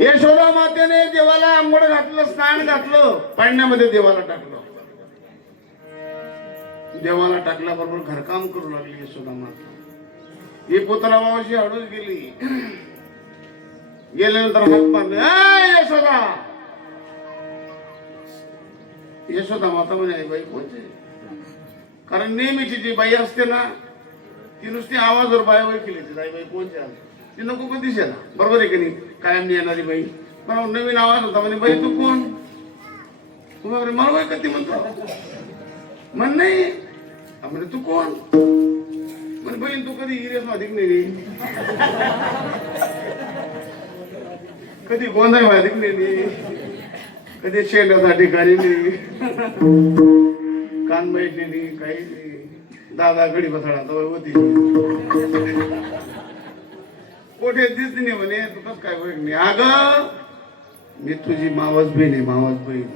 यशोदा मातेने देवाला आंघोळ घातलं स्नान घातलं पाण्यामध्ये देवाला टाकलं. देवाला टाकल्याबरोबर घरकाम करू लागली यशोदा माता. ही पुतळा बाबाशी हळूच गेली. गेल्यानंतर हात मारले यशोदा. यशोदा माता म्हणे आई बाई कोणते. कारण नेहमीची जी बाई असते ना ती नुसती आवाजवर बाया बाई केली आई बाई कोणते आली ती नको पण दिसेना. बरोबर आहे की नाही. कायम येणारी बाई पण नवीन आवाज होता म्हणे बाई तू कोण. तुम्हाला मला बाई कधी म्हणतो म्हण नाही म्हणे तू कोण. म्हणे बहीण तू कधी हिरेस अधिक नाही कधी गोंधळ अधिक नाही कधी शेंड्याचा ठिकाणी नाही कान बैठलेली काही नाही. दादा गडी बसाडा जवळ होती कोठे दिसली नाही म्हणे तू कस काय बहीण नाही. अगं मी तुझी मावस बहीण आहे मावस बहीण.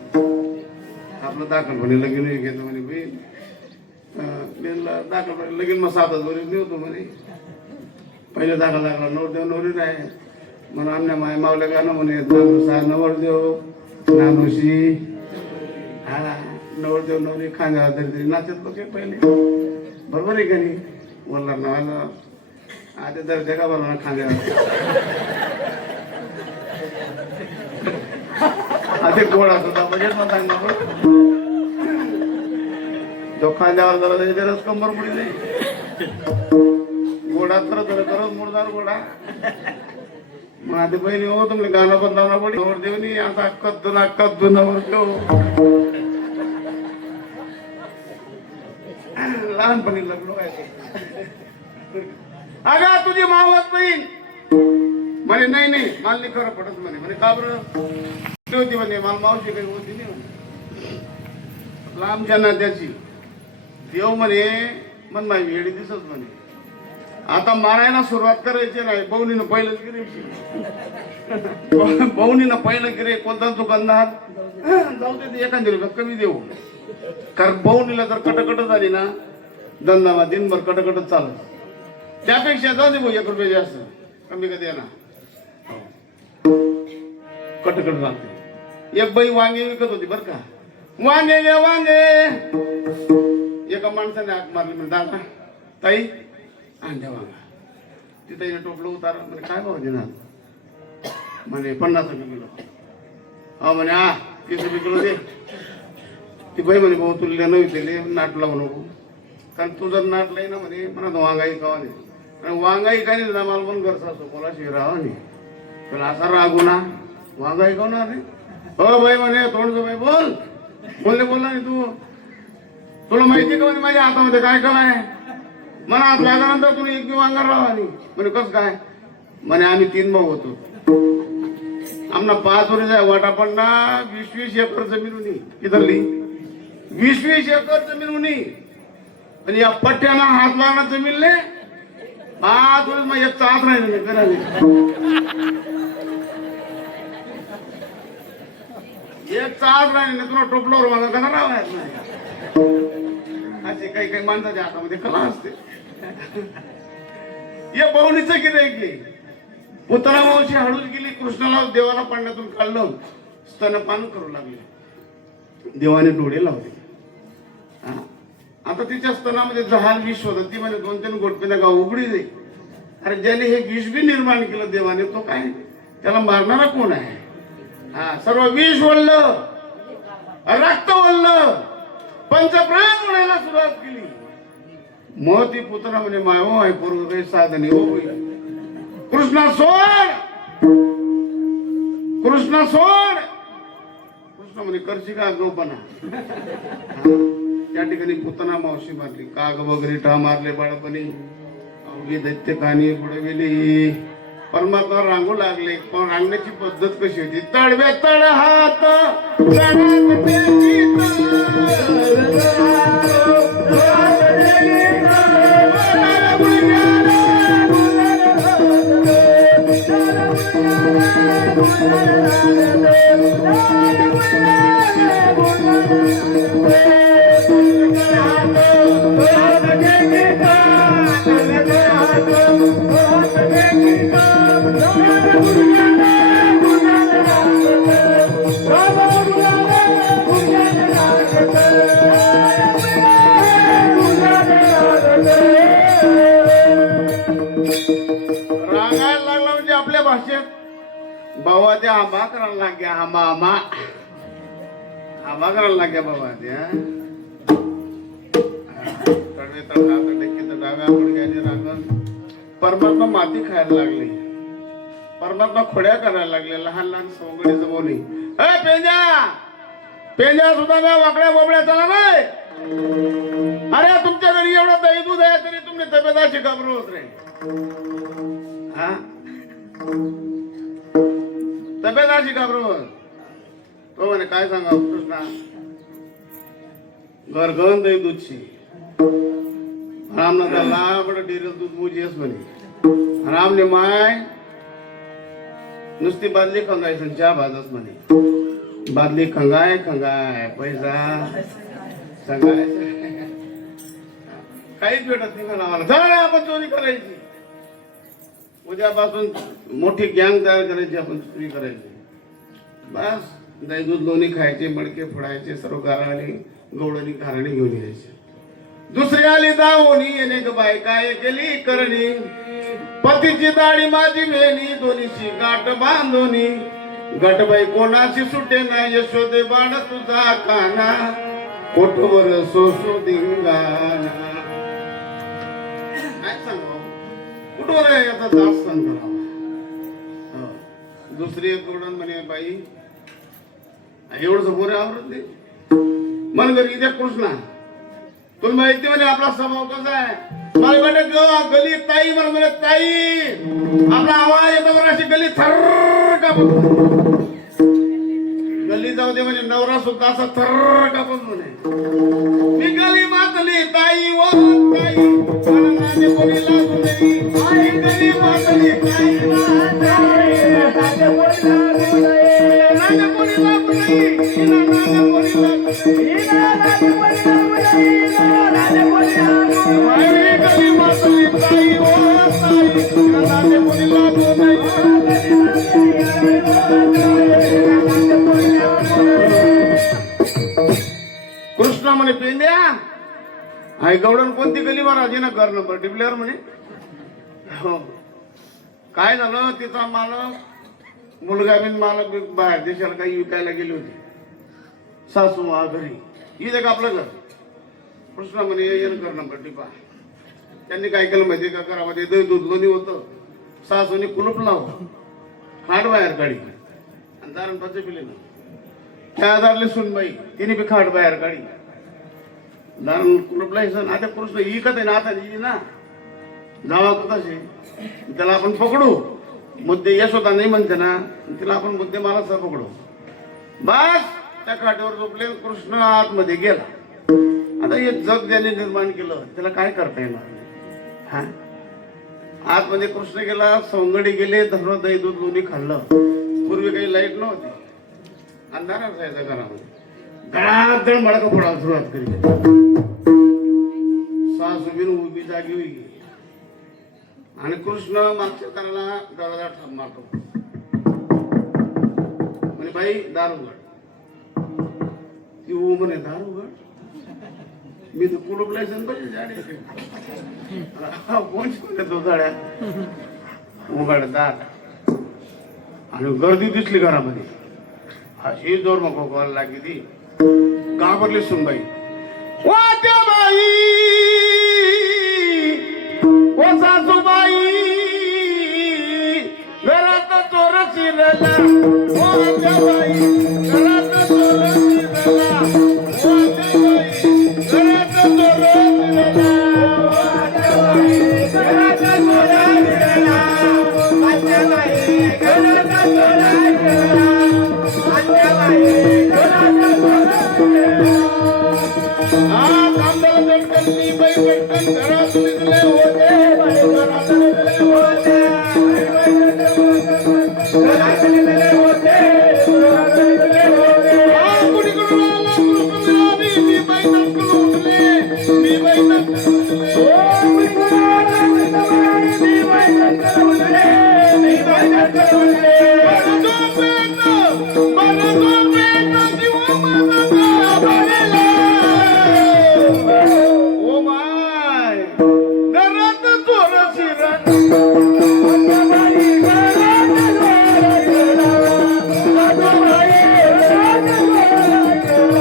आपलं दाखल म्हणे लगीन घेतो म्हणे बहीण दाखल म्हणे लगीन मग 7 वर्ष होतो म्हणे. पहिले दाखल लागला नवरदेव नवरी नाही म्हणून आमच्या माय मावल्या गाणं म्हणे नवरदेव नानोशी हा नवरदेव नवरी खांद्याला तरी तरी नाचत बघे पहिले. बरोबर आहे का नाही. बोलला नावाला आता जर जगा बरोबर खांद्यावर आता गोळा सुद्धा बजेट पण सांगणार जो खांद्यावर जरा त्याच्यावरच कंबर पुढे जाईल. गोडा तर जरा करत मुरदार गोडा. मग आता बहिणी हो तुमले गाणं पण लावणार पडे नवर देवनी आता कद्दू नवर देव. लहानपणी लग्न व्हायचं. अगं तुझी मावस बहीण म्हणे नाही नाही मला नाही खरं पडत म्हणे. का बरं होती म्हणे मला मावशी काही होती नाही म्हणे. लांबच्या नात्याची देव म्हणे मन माझी वेळी दिसत म्हणे. आता मारायला सुरुवात करायची नाही. बहुनीनं पहिलंच गिरायची. बहुनीनं पहिलं गिरे कोणता दुकानदार जाऊ दे एखाद्या रुपयात कमी देऊ. कारण बहुनीला जर कटकट झाली ना धंदाला दिनभर कटकटच चालत. त्यापेक्षा जाऊ दे भाऊ 1 रुपये जास्त कमी कधी ना कटकट चालते. एक बाई वांगे विकत होती बर का. वांगे गे वांगे. एका माणसाने हाक मारली म्हणजे दादा ताई अंड्या वांगा. तिथे टोपलं उतारा म्हणजे काय भाव देणार म्हणे 50 रुपये किलो. हा म्हणे 30 रुपये किलो दे. ती बाई म्हणे भाऊ तुला नवी दिले नाट लावू नको कारण तू जर नाट लाई ना म्हणे म्हणा वांगाई खावा नाही. आणि वांगाई काही नाही मला पण घर सासू कोणाशी राहा नाही तुला असा रागू ना वांगाई खावणार नाही. हो बाई म्हणे थोडस बाई बोल बोलला नाही तू. तुला माहिती का म्हणे माझ्या हातामध्ये काय काय म्हणा हात लागानंतर तुम्ही एक वांगा राहा नाही म्हणे कस काय म्हणे आम्ही 3 भाऊ होतो. आमना 5 वर्ष वाटा पडला 20-20 एकर जमीन होती. इथली 20-20 एकर जमीन होती. आणि या पट्ट्याला हात लागणार जमीनले 5 वर्ष मग एक चाच राहिले करायला. एक चाच राहिले तुला टोपल्यावर मला कसा राहायचं नाही. असे काही काही माणसाच्या हातामध्ये कला असते. या बहुणीचं गिऱ्हाईक पुतळा मावशी हळूच गेली. कृष्णाला देवाला पाण्यातून काढलं स्तनपान करू लागले. देवाने डोळे लावले. आता तिच्या स्तनामध्ये जहाल विष होतं. ती म्हणजे 2-3 गोटपीने गाव उघडी दे. अरे ज्याने हे विष बी निर्माण केलं देवाने तो काय त्याला मारणारा कोण आहे. सर्व विष वळलं रक्त वळलं पंचप्राण म्हणायला सुरुवात केली. मग ती पुतना म्हणे मायो आहे पूर्व काही साधने हो कृष्णा सोड, कृष्णा सोड. कृष्ण म्हणे करशी का गोपना. त्या ठिकाणी पुतना मावशी मारली, काग वगैरे ठा मारले बाळपणी, अवघी दैत्य कहाणी पुढे गेली. परमात्मा रांगू लागले. पण रांगण्याची पद्धत कशी होती? तडव्या तड हात तडात तेची रांगायला लागला म्हणजे आपल्या भाषेत बाबा त्या आंबा करायला लाग्या. आंबा आंबा आंबा करायला लाग्या बाबा त्या. तडवे तड हात टेकी तर डाव्या गुडघ्याने रांगण. परमात्मा माती खायला लागली. परमात्मा खोड्या करायला लागले. लहान लहान सोंगडी जमवली. पेंजा पेंजा सुद्धा ना वाकड्या बोबड्या चला नाही. अरे तुमच्या घरी एवढा दही दूध आहे तरी तुम्ही तब्येताची घाबरू होत रे. हा तब्येताची घाबरू होत. तो म्हणे काय सांगा कृष्णा, घरघन दही दूधची रामना त्याला बडं डिरेल दूध मुजीस म्हणे. रामने माय नुसती बादली खंगायचं चहा भाजत म्हणे. बादली खंगाय खंगाय पैसा सांगायचं काहीच भेटत नाही मला. आम्हाला झालं आपण चोरी करायची. उद्यापासून मोठी गँग तयार करायची, आपण चोरी करायची. बस दही दूध लोणी खायचे, मडके फोडायचे, सर्व गाराणे गवळणी घराणे घेऊन यायचे. दुसरी आली दावणी येणे ग बाय काय केली करणी. पतीची दाढी माझी मेली दोन्हीची गाठ बांधोनी. गटबाई कोणाशी सुटे नाही यशोदे बाण तुझा काना. कोठवर सोसू दिंगाना. काय सांगावं कुठवर आहे याचा दास सांग करावा. दुसरी एक कोडन म्हणे बाई एवढं समोर आवडत नाही. मन घरी त्या कृष्णा तुला माहिती म्हणे आपला स्वभाव कसा आहे. मला म्हणे गली ताई मला म्हणे ताई आपला आवाज येतो बरं अशी गली थर्र कापत. गल्ली जाऊ दे म्हणजे नवरा सुद्धा असा थर्र कापत म्हणे. मी गली मातली ताई व ताई मला नाते कोणी लागू नाही. आई गली मातली ताई नाते कोणी लागू नाही. नाते कोणी लागू नाही. गली मातली ताई व ताई नाते कोणी लागू नाही. कृष्णा म्हणे पेंद्या आई गवडण कोणती गली महाराज ना घर नंबर टिपल्यावर म्हणे. हो काय झालं तिचा मालक मुलगा बिन मालक बाहेर देशाला काही विकायला गेले होते. सासू घरी इथे का आपलं घर. कृष्णा म्हणे ये घर नंबर टिपा. त्यांनी काय केलं माहिती का घरामध्ये दही दूध लोणी होतं. सासूने कुलूप लावलं खाट बाहेर काढी आणि दारण पाचे पिले ना. त्या आधारले सुनबाई तिने बी खाट बाहेर काढी दारण कुलूप लायचं. आता कृष्ण इकत आहे ना आता ना जावा कसे त्याला आपण पकडू. मुद्दे यशोदा नाही म्हणते ना तिला आपण मुद्दे मला पकडू. बस त्या खाटीवर झोपले. कृष्ण आतमध्ये गेला. आता हे जग ज्याने निर्माण केलं त्याला काय करता येणार. हा आतमध्ये कृष्ण गेला. सौंगडी गेले. धरण दही दूध लोणी खाल्लं. पूर्वी काही लाईट नव्हती. अंधार असायचा घरामध्ये. घरात जण मडका फोडायला सुरुवात केली. सासू बिन उभी जागी होई आणि कृष्ण मागच्या दाराला दरवाजा ठाम मारतो. म्हणे बाई दार उघड. ती म्हणे दार उघड. मी तर कुलूप लायसन पाहिजे तो जाड्या उघड दार. आणि गर्दी दिसली घरामध्ये. अशी जोर मग लागली ती. घाबरली सुनबाई. वाट्या बाई ओ सासूबाई घरात चोर शिरला वाट्या बाई घरात चोर शिरला वाट्या बाई घरात चोर शिरला वाट्या बाई घरात चोर शिरला वाट्या बाई घरात चोर शिरला वाट्या बाई घरात चोर शिरला कामदार पटकन ती बाई पटकन घरात निघले होते घरात निघले होते घरात निघले होते घरात निघले होते कुणीकडून आला कृष्ण मी बाई नक्कल उठले मी बाई नक्कल उठले कुणीकडून आला कृष्ण मी बाई नक्कल उठले मी बाई नक्कल उठले मला झोपेत जीव माझा घाबरला ओ माय घरात चोर शिरला वाट्या बाई घरात चोर शिरला वाट्या बाई घरात चोर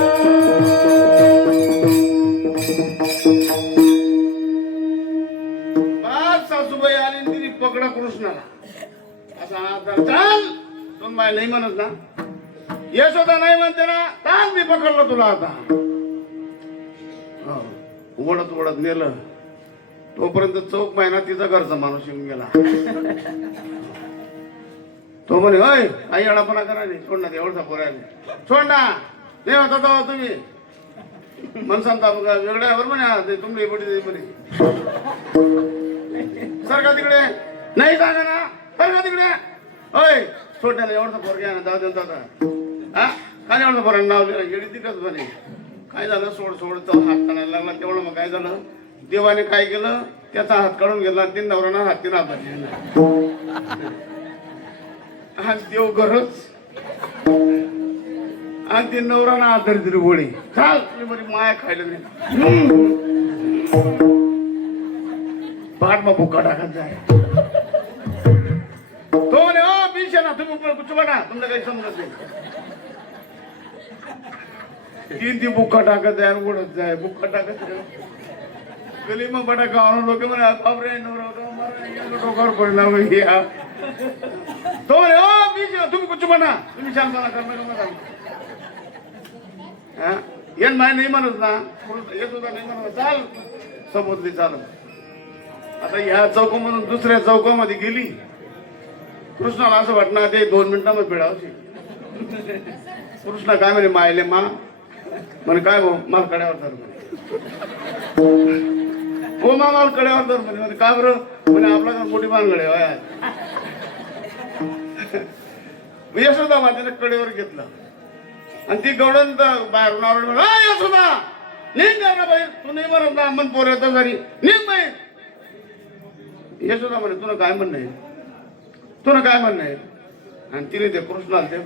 शिरला बस सासूबाई आली आणि तिने पकडा कृष्णाला असा हात चाल तुम्ही मला नाही म्हणत ना यशोदा नाही म्हणते ना चाल मी पकडलं तुला आता ओढत ओढत नेलं तोपर्यंत चौक महिना तिचा घरचा माणूस येऊन गेला तो म्हणे होय आई अडापणा करा नाही सोड ना एवढा पोरायला सोड ना नाही होता तेव्हा तुम्ही मनसांता वेगळ्यावर म्हणे तुमली बडी म्हणे सरका तिकडे नाही सांगा ना सरका तिकडे होय सोड ना एवढा पोर घ्या जाऊ दे दादा हा काय एवढा पोरांना नाव लिहिलं गेली तिकच म्हणे काय झालं सोड सोड तो हात काढायला लागला तेवढं मग काय झालं देवाने काय केलं त्याचा हात काढून घेतला तीन नवऱ्यानं हात तीन हात आणि देव गरज आणि तीन नवऱ्यानं हात धरी तरी गोळी चाल तुम्ही बरी माया खायला नाही पाठ मग भुका टाकत जाय तो म्हणे ओ बीच ना तुम्ही कुछ बघा तुमचं काही समजत नाही तीन ती बुक्का टाकत आहे उडत जाय बुक्का टाकत गली मग बटा गावून लोक म्हणे बापरे डोक्यावर परिणाम घ्या तो म्हणे ओ मी तुम्ही कुछ म्हणा तुम्ही शांतपणा करणार येन माय नाही म्हणत ना येत होता नाही म्हणत चाल समोरली चालत आता ह्या चौकामधून दुसऱ्या चौकामध्ये गेली कृष्णाला असं वाटणार ते 2 मिनिटांमध्ये पिळावशी कृष्णा काय म्हणे मायले मा म्हणे काय भाऊ माल कड्यावर धर म्हणे हो मा माल कड्यावर धर म्हणे का बरं म्हणे आपला का मोठी बांगडे यशोदा माझ्या कडेवर घेतलं आणि ती गवडन बाहेरून आवड यशोदा निघ ना बाई तू नाही म्हणत ना मन पोर येतो घरी निघ बाई यशोदा म्हणे तुला काय म्हणणं आहे तुला काय म्हणणं आहे आणि तिने ते कृष्णाला ते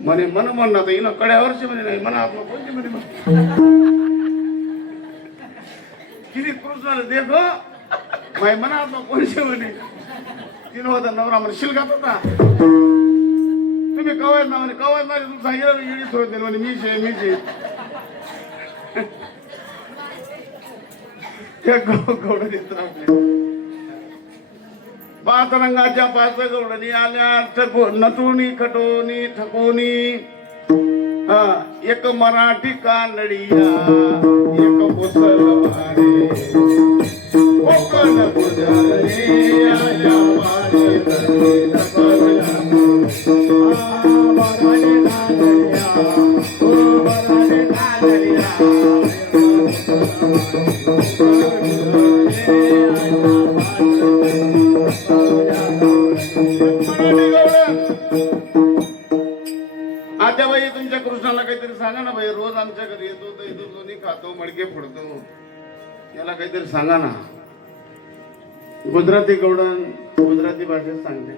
म्हणे मन म्हणणं तर हिनं कड्यावरची म्हणे नाही म्हणा आपलं कोणती म्हणे तिने कृष्णाला दे ग माय म्हणा आपलं कोणते म्हणे तिनं होता नवरा म्हणे शिलगात होता तुम्ही कवायत ना म्हणे कवायत नाही तू सांगितलं येडीच होते म्हणे मीच गौड देत राहते पाच रंगाच्या पाच गवडणी आल्या नटुनी खटोनी ठकोनी एक मराठी कानडिया एक मुसलमाने कोकण गुजराती आया माझे दरे दपला मराठी कानडिया मराठी कानडिया आता बाई तुमच्या कृष्णाला काहीतरी सांगा ना बाई रोज आमच्या घरी येतो तर इथून दोन्ही खातो मडके फोडतो याला काहीतरी सांगा ना गुजराती गौडन गुजराती भाषेत सांगते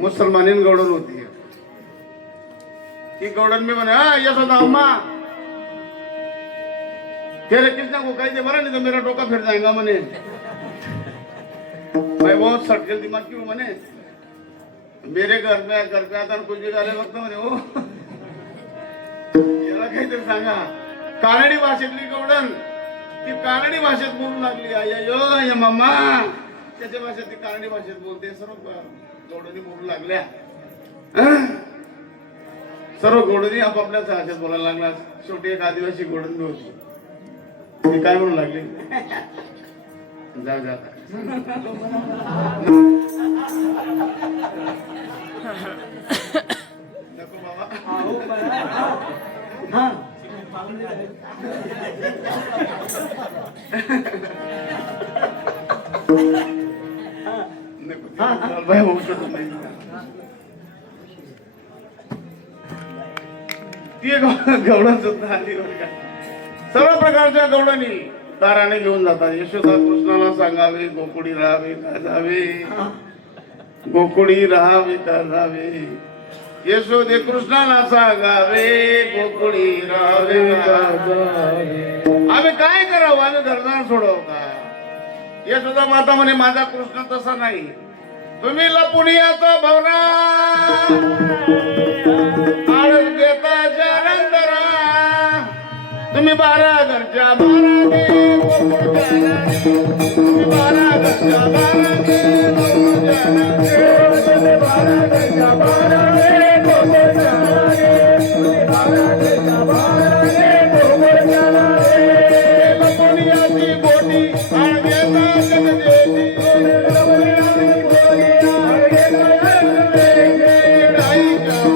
मुसलमानीन गौडन होती ती गौडन मी म्हणे हा यशोदा अम्मा तेरे कृष्णा को कह दे बरा नहीं तो मेरा टोका फिर जाएगा मने मैं बहुत सटकेल दिमाग की हूँ मने मेरे घर पे आता कुछ भी डाले वक्त मने वो मला काहीतरी सांगा. कानडी भाषेतली गवडण ती कानडी भाषेत बोलू लागली. अय्यो मामा त्याच्या भाषेत ती कानडी भाषेत बोलते. सर्व गवडणी बोलू लागल्या. सर्व गवडणी आपापल्याच भाषेत बोलायला लागला. शेवटी एक आदिवासी गवडण होती. ती काय म्हणू लागली, जा जा नको बाबा. नको बाय होऊ शकत नाही. ती गवडण सुद्धा आली बरं का. सर्व प्रकारच्या गवडणी दाराने घेऊन जातात. यशोदा कृष्णाला सांगावे गोकुळी राहावे का जावे, गोकुळी राहावे का जावे. यशोदे कृष्णाला सांगावे गोकुळी राहावे का जावे. आम्ही काय करावं, आम्ही घरदार सोडव का. यशोदा माता म्हणे माझा कृष्ण तसा नाही. तुम्ही लपून याचा भवरा आळस घेता शरणधरा. तुम्ही 12 घरच्या 12 गे गोकुळ जाणारे. तुम्ही 12 घरच्या 12 गे गोकुळ जाणारे. तुम्ही 12 घरच्या 12 गे गोकुळ जाणारे. तुम्ही 12 घरच्या 12 गे गोकुळ जाणारे. लपून याची बोटी आळ घेता जगदेवी. लपून याची बोटी आळ घेता जगदेवी.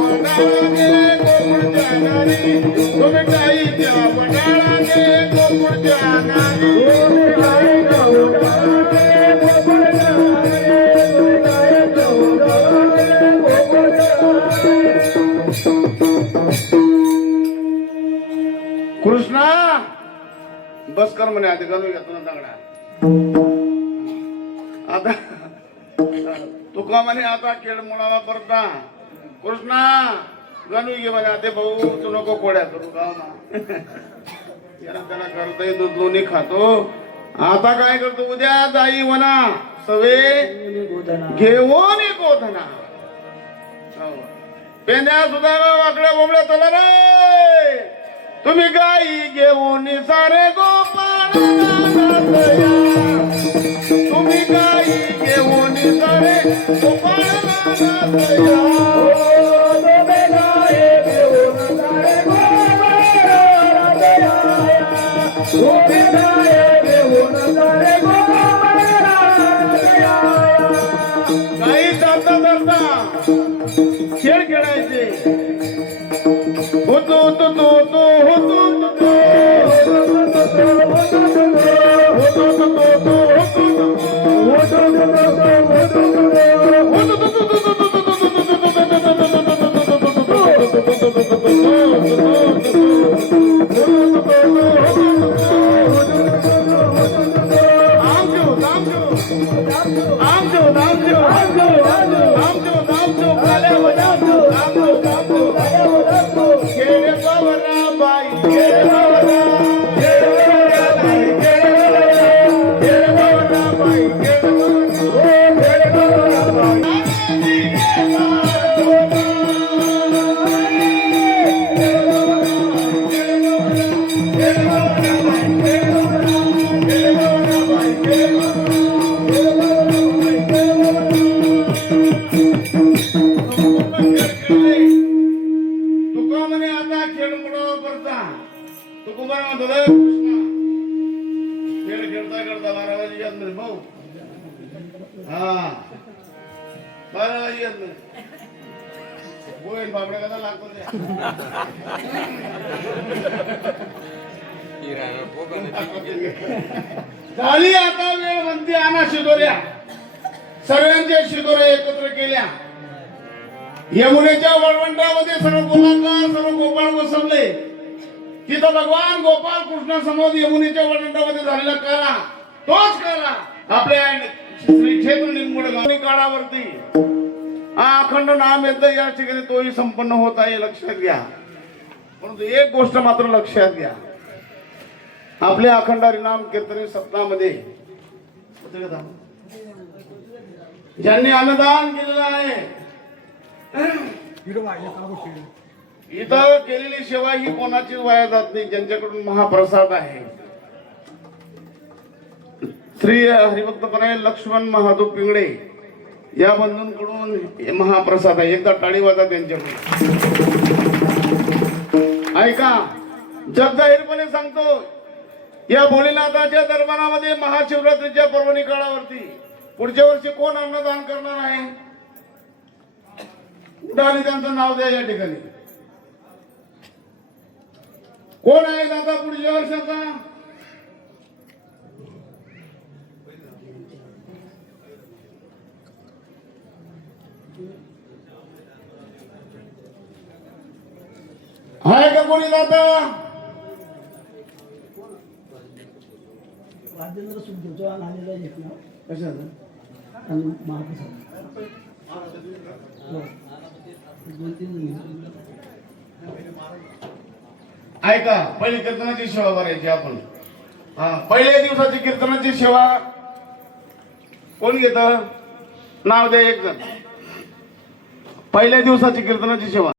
गाईच्या वडाळाने गोकुळ जाणारे. तुम्ही गाईच्या वडाळाने गोकुळ जाणारे. तुम्ही गाईच्या वडाळाने गोकुळ जाणारे. तुम्ही गाईच्या वडाळाने गोकुळ जाणारे. कृष्णा बस कर म्हणे. आधी घालून घेतो ना दगडा. आता तुका म्हणे आता खेळ मुळावा परता. कृष्णा गणू घे म्हणे. आता भाऊ तू नको कोड्या करू का ना. याला त्याला करतोय दूध लोणी खातो. आता काय करतो, उद्या जाई वना सवे घेऊन गोधना. पेंद्या सुद्धा वाकड्या बोबड्या चला रे. तुम्ही गाई घेऊन सारे गोपाळ नाचया. तुम्ही गाई घेऊन सारे गोपाळ नाचया. तुम्ही गाई घेऊन सारे गोपाळ नाचया. तुम्ही गाई घेऊन सारे गोपाळ नाचया. गाई चालता चालता खेळ खेळायचे. होतो होतो होतो होतो झाली आता वेळ म्हणते आणा शिदोऱ्या. सर्वांच्या शिदोऱ्या एकत्र केल्या. यमुनेच्या वळवंटामध्ये सर्व गोलाकार सर्व गोपाळ बसवले. तिथं भगवान गोपाळ कृष्णासमोर यमुनेच्या वळवंटामध्ये झालेला काला तोच काला आपल्या श्री क्षेत्र निर्मूळ काळावरती अखंड नाम येतं या ठिकाणी तोही संपन्न होत आहे. लक्षात घ्या. परंतु एक गोष्ट मात्र लक्षात घ्या. आपल्या अखंड हरिनाम कीर्तनी सप्ताहामध्ये ज्यांनी अन्नदान केलेलं आहे इथं केलेली सेवा ही कोणाची वाया जात नाही, ज्यांच्याकडून महाप्रसाद आहे. श्री हरिभक्तपणे लक्ष्मण महादेव पिंगळे या बंधूंकडून हे महाप्रसाद आहे. एकदा टाळी वाजा त्यांच्याकडून. ऐका, जगजाहीरपणे सांगतो, या भोलेनाथाच्या दरबारामध्ये महाशिवरात्रीच्या पर्वणी काळावरती पुढच्या वर्षी कोण अन्नदान करणार आहे? उडाली त्यांचं नाव द्या या ठिकाणी. कोण आहे दादा पुढच्या वर्षाचा? आहे का कोणी दादा? राजेंद्र सुखदेवचा आलेला आहे ना कशाचं? आणि महाप्रसाद हो. 2-3 जण. ऐका, पहिली कीर्तनाची सेवा करायची आपण. हा, पहिल्या दिवसाची कीर्तनाची सेवा कोण घेत? नाव द्या एक जण. पहिल्या दिवसाची कीर्तनाची सेवा